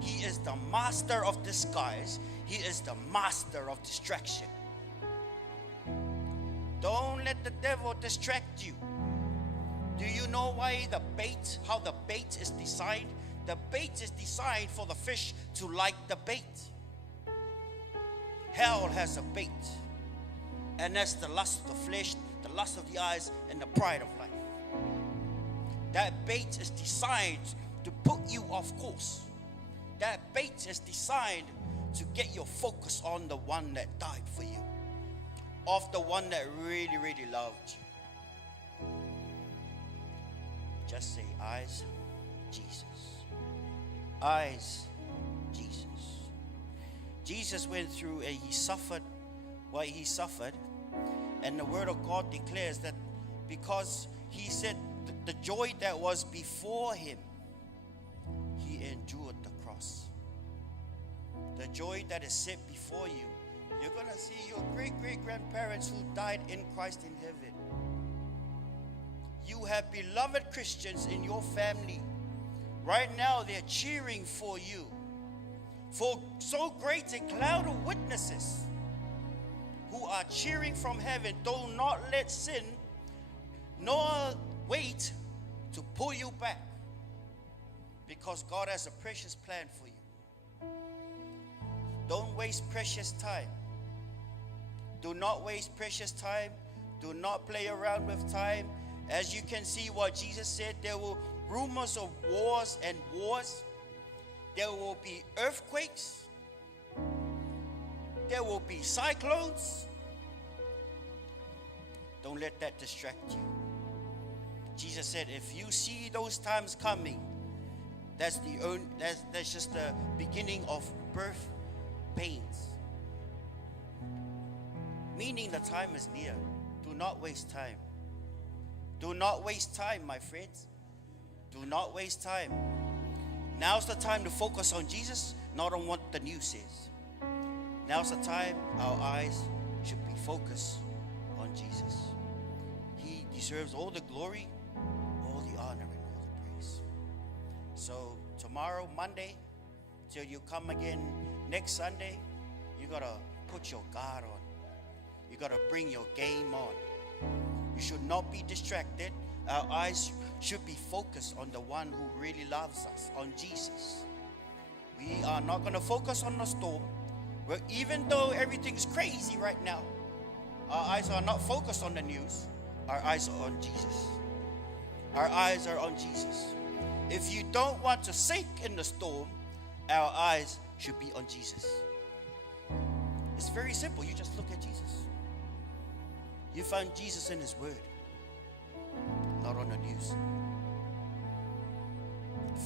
He is the master of disguise. He is the master of distraction. Don't let the devil distract you. Do you know why how the bait is designed? The bait is designed for the fish to like the bait. Hell has a bait, and that's the lust of the flesh, the lust of the eyes, and the pride of life. That bait is designed to put you off course. That bait is designed to get your focus on the one that died for you, of the one that really, really loved you. Just say, eyes, Jesus. Eyes, Jesus. Jesus went through and he suffered what he suffered. And the word of God declares that because he said the joy that was before him, he endured the cross. The joy that is set before you. You're going to see your great-great-grandparents who died in Christ in heaven. You have beloved Christians in your family. Right now, they're cheering for you. For so great a cloud of witnesses who are cheering from heaven. Do not let sin nor wait to pull you back. Because God has a precious plan for you. Don't waste precious time. Do not waste precious time. Do not play around with time. As you can see what Jesus said, there were rumors of wars and wars. There will be earthquakes. There will be cyclones. Don't let that distract you. Jesus said, if you see those times coming, that's just the beginning of birth pains. Meaning the time is near. Do not waste time. Do not waste time, my friends. Do not waste time. Now's the time to focus on Jesus, not on what the news says. Now's the time our eyes should be focused on Jesus. He deserves all the glory, all the honor, and all the praise. So tomorrow, Monday, till you come again next Sunday, you got to put your guard on. You got to bring your game on. You should not be distracted. Our eyes should be focused on the one who really loves us, on Jesus. We are not going to focus on the storm. Well, even though everything's crazy right now, our eyes are not focused on the news. Our eyes are on Jesus. Our eyes are on Jesus. If you don't want to sink in the storm, our eyes should be on Jesus. It's very simple. You just look at Jesus. You find Jesus in his word, not on the news.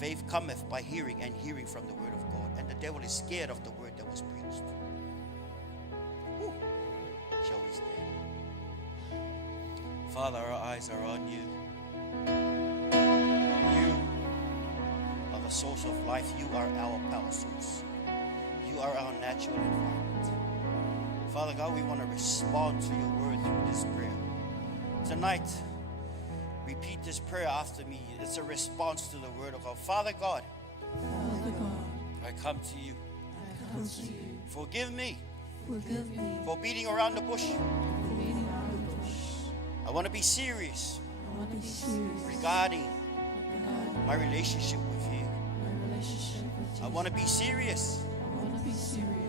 Faith cometh by hearing, and hearing from the word of God. And the devil is scared of the word that was preached. Woo. Shall we stand? Father, our eyes are on you. You are the source of life. You are our power source. You are our natural environment. Father God, we want to respond to your word through this prayer. Tonight, repeat this prayer after me. It's a response to the word of God. Father God, I come to you. Forgive me for beating around the bush. I want to be serious regarding my relationship with you. I want to be serious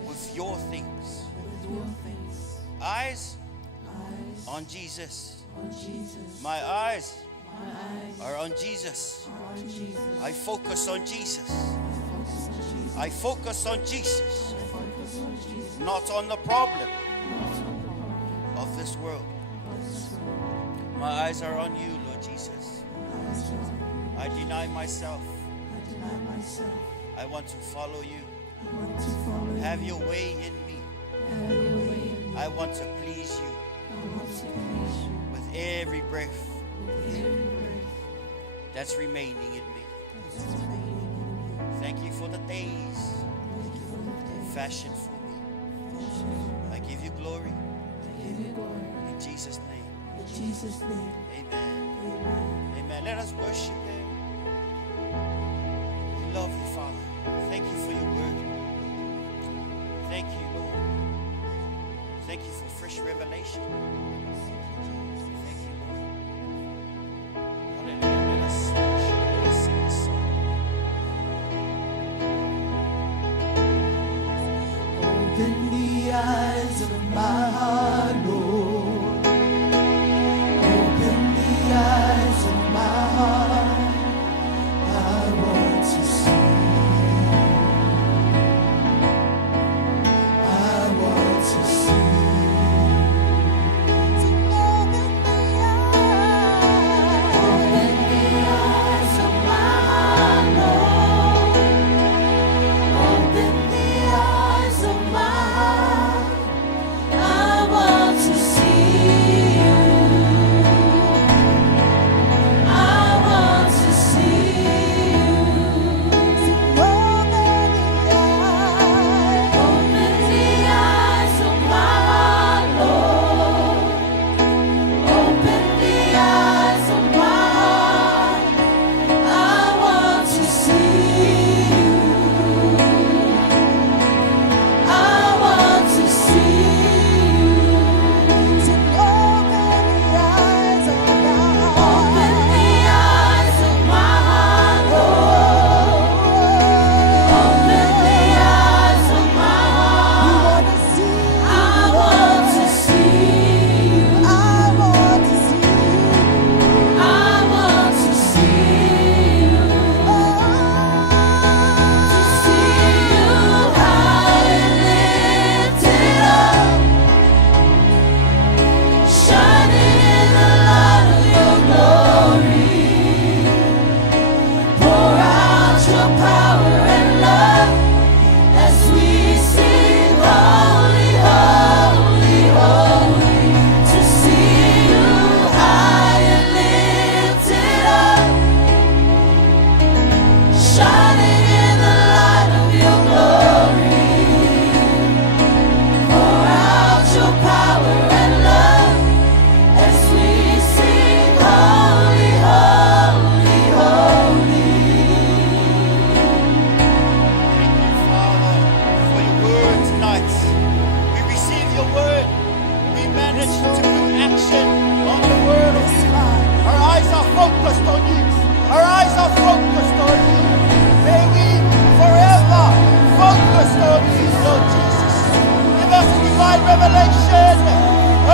with your things. Eyes on Jesus. My eyes are on Jesus. I focus on Jesus. I focus on Jesus, not on the problem of this world. My eyes are on you, Lord Jesus. I deny myself. I want to follow you. Have your way in me. I want to please you with every breath that's remaining in me. Thank you for the days fashioned for me. I give you glory. In Jesus' name. Amen. Amen. Let us worship him. We love you, Father. Thank you for your word. Thank you, Lord. Thank you for fresh revelation. Thank you, Lord. Hallelujah. Let us worship. Let us sing this song. Open the eyes of my heart, Lord. Open the eyes of my heart. I want to see. I want to see. focused on you. Our eyes are focused on you. May we forever focus on you, Lord Jesus. Give us divine revelation.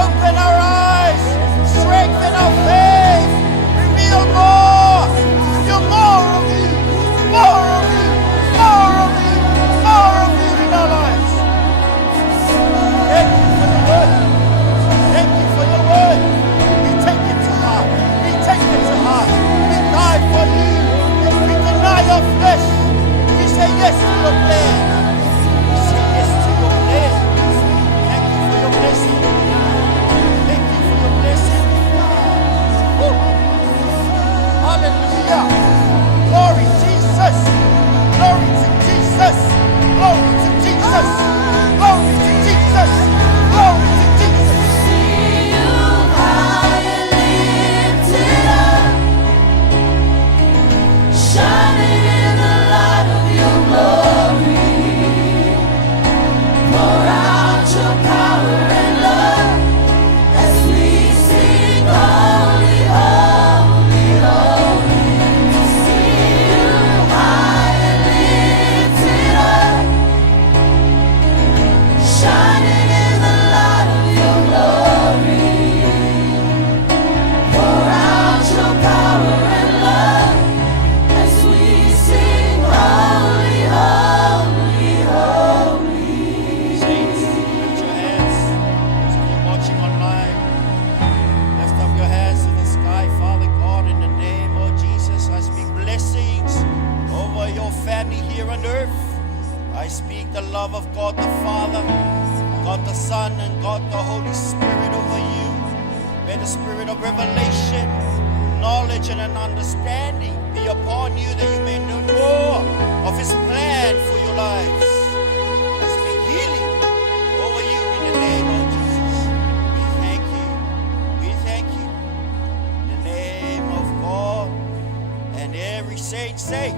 Open our eyes. Strengthen our faith. Reveal more. Reveal more of you. More of you. More of you. More of you in our lives. Thank you for the word. Thank you for your word. We take it to heart. We take it to heart. We die for you. We deny our flesh. We say yes to your plan. We say yes to your plan. Thank you for your blessing. Thank you for your blessing. Woo. Hallelujah. Glory Jesus. Glory to Jesus. Glory to Jesus. Glory to Jesus. Glory to Jesus. See you high and lifted up, shining in the light of your glory. Pour out your power and love as we sing holy, holy, holy. See you high and lifted up, shining in the light of your glory. Pour out your power and love as we sing holy, holy, holy. Saints, lift your hands. Those of you watching online, lift up your hands to the sky. Father God, in the name of Jesus, I speak blessings over your family here on earth. I speak the love of God the Father, God the Son, and God the Holy Spirit over you. May the spirit of revelation, knowledge, and an understanding be upon you that you may know more of His plan for your lives. I speak healing over you in the name of Jesus. We thank you. We thank you. In the name of God. And every saint say,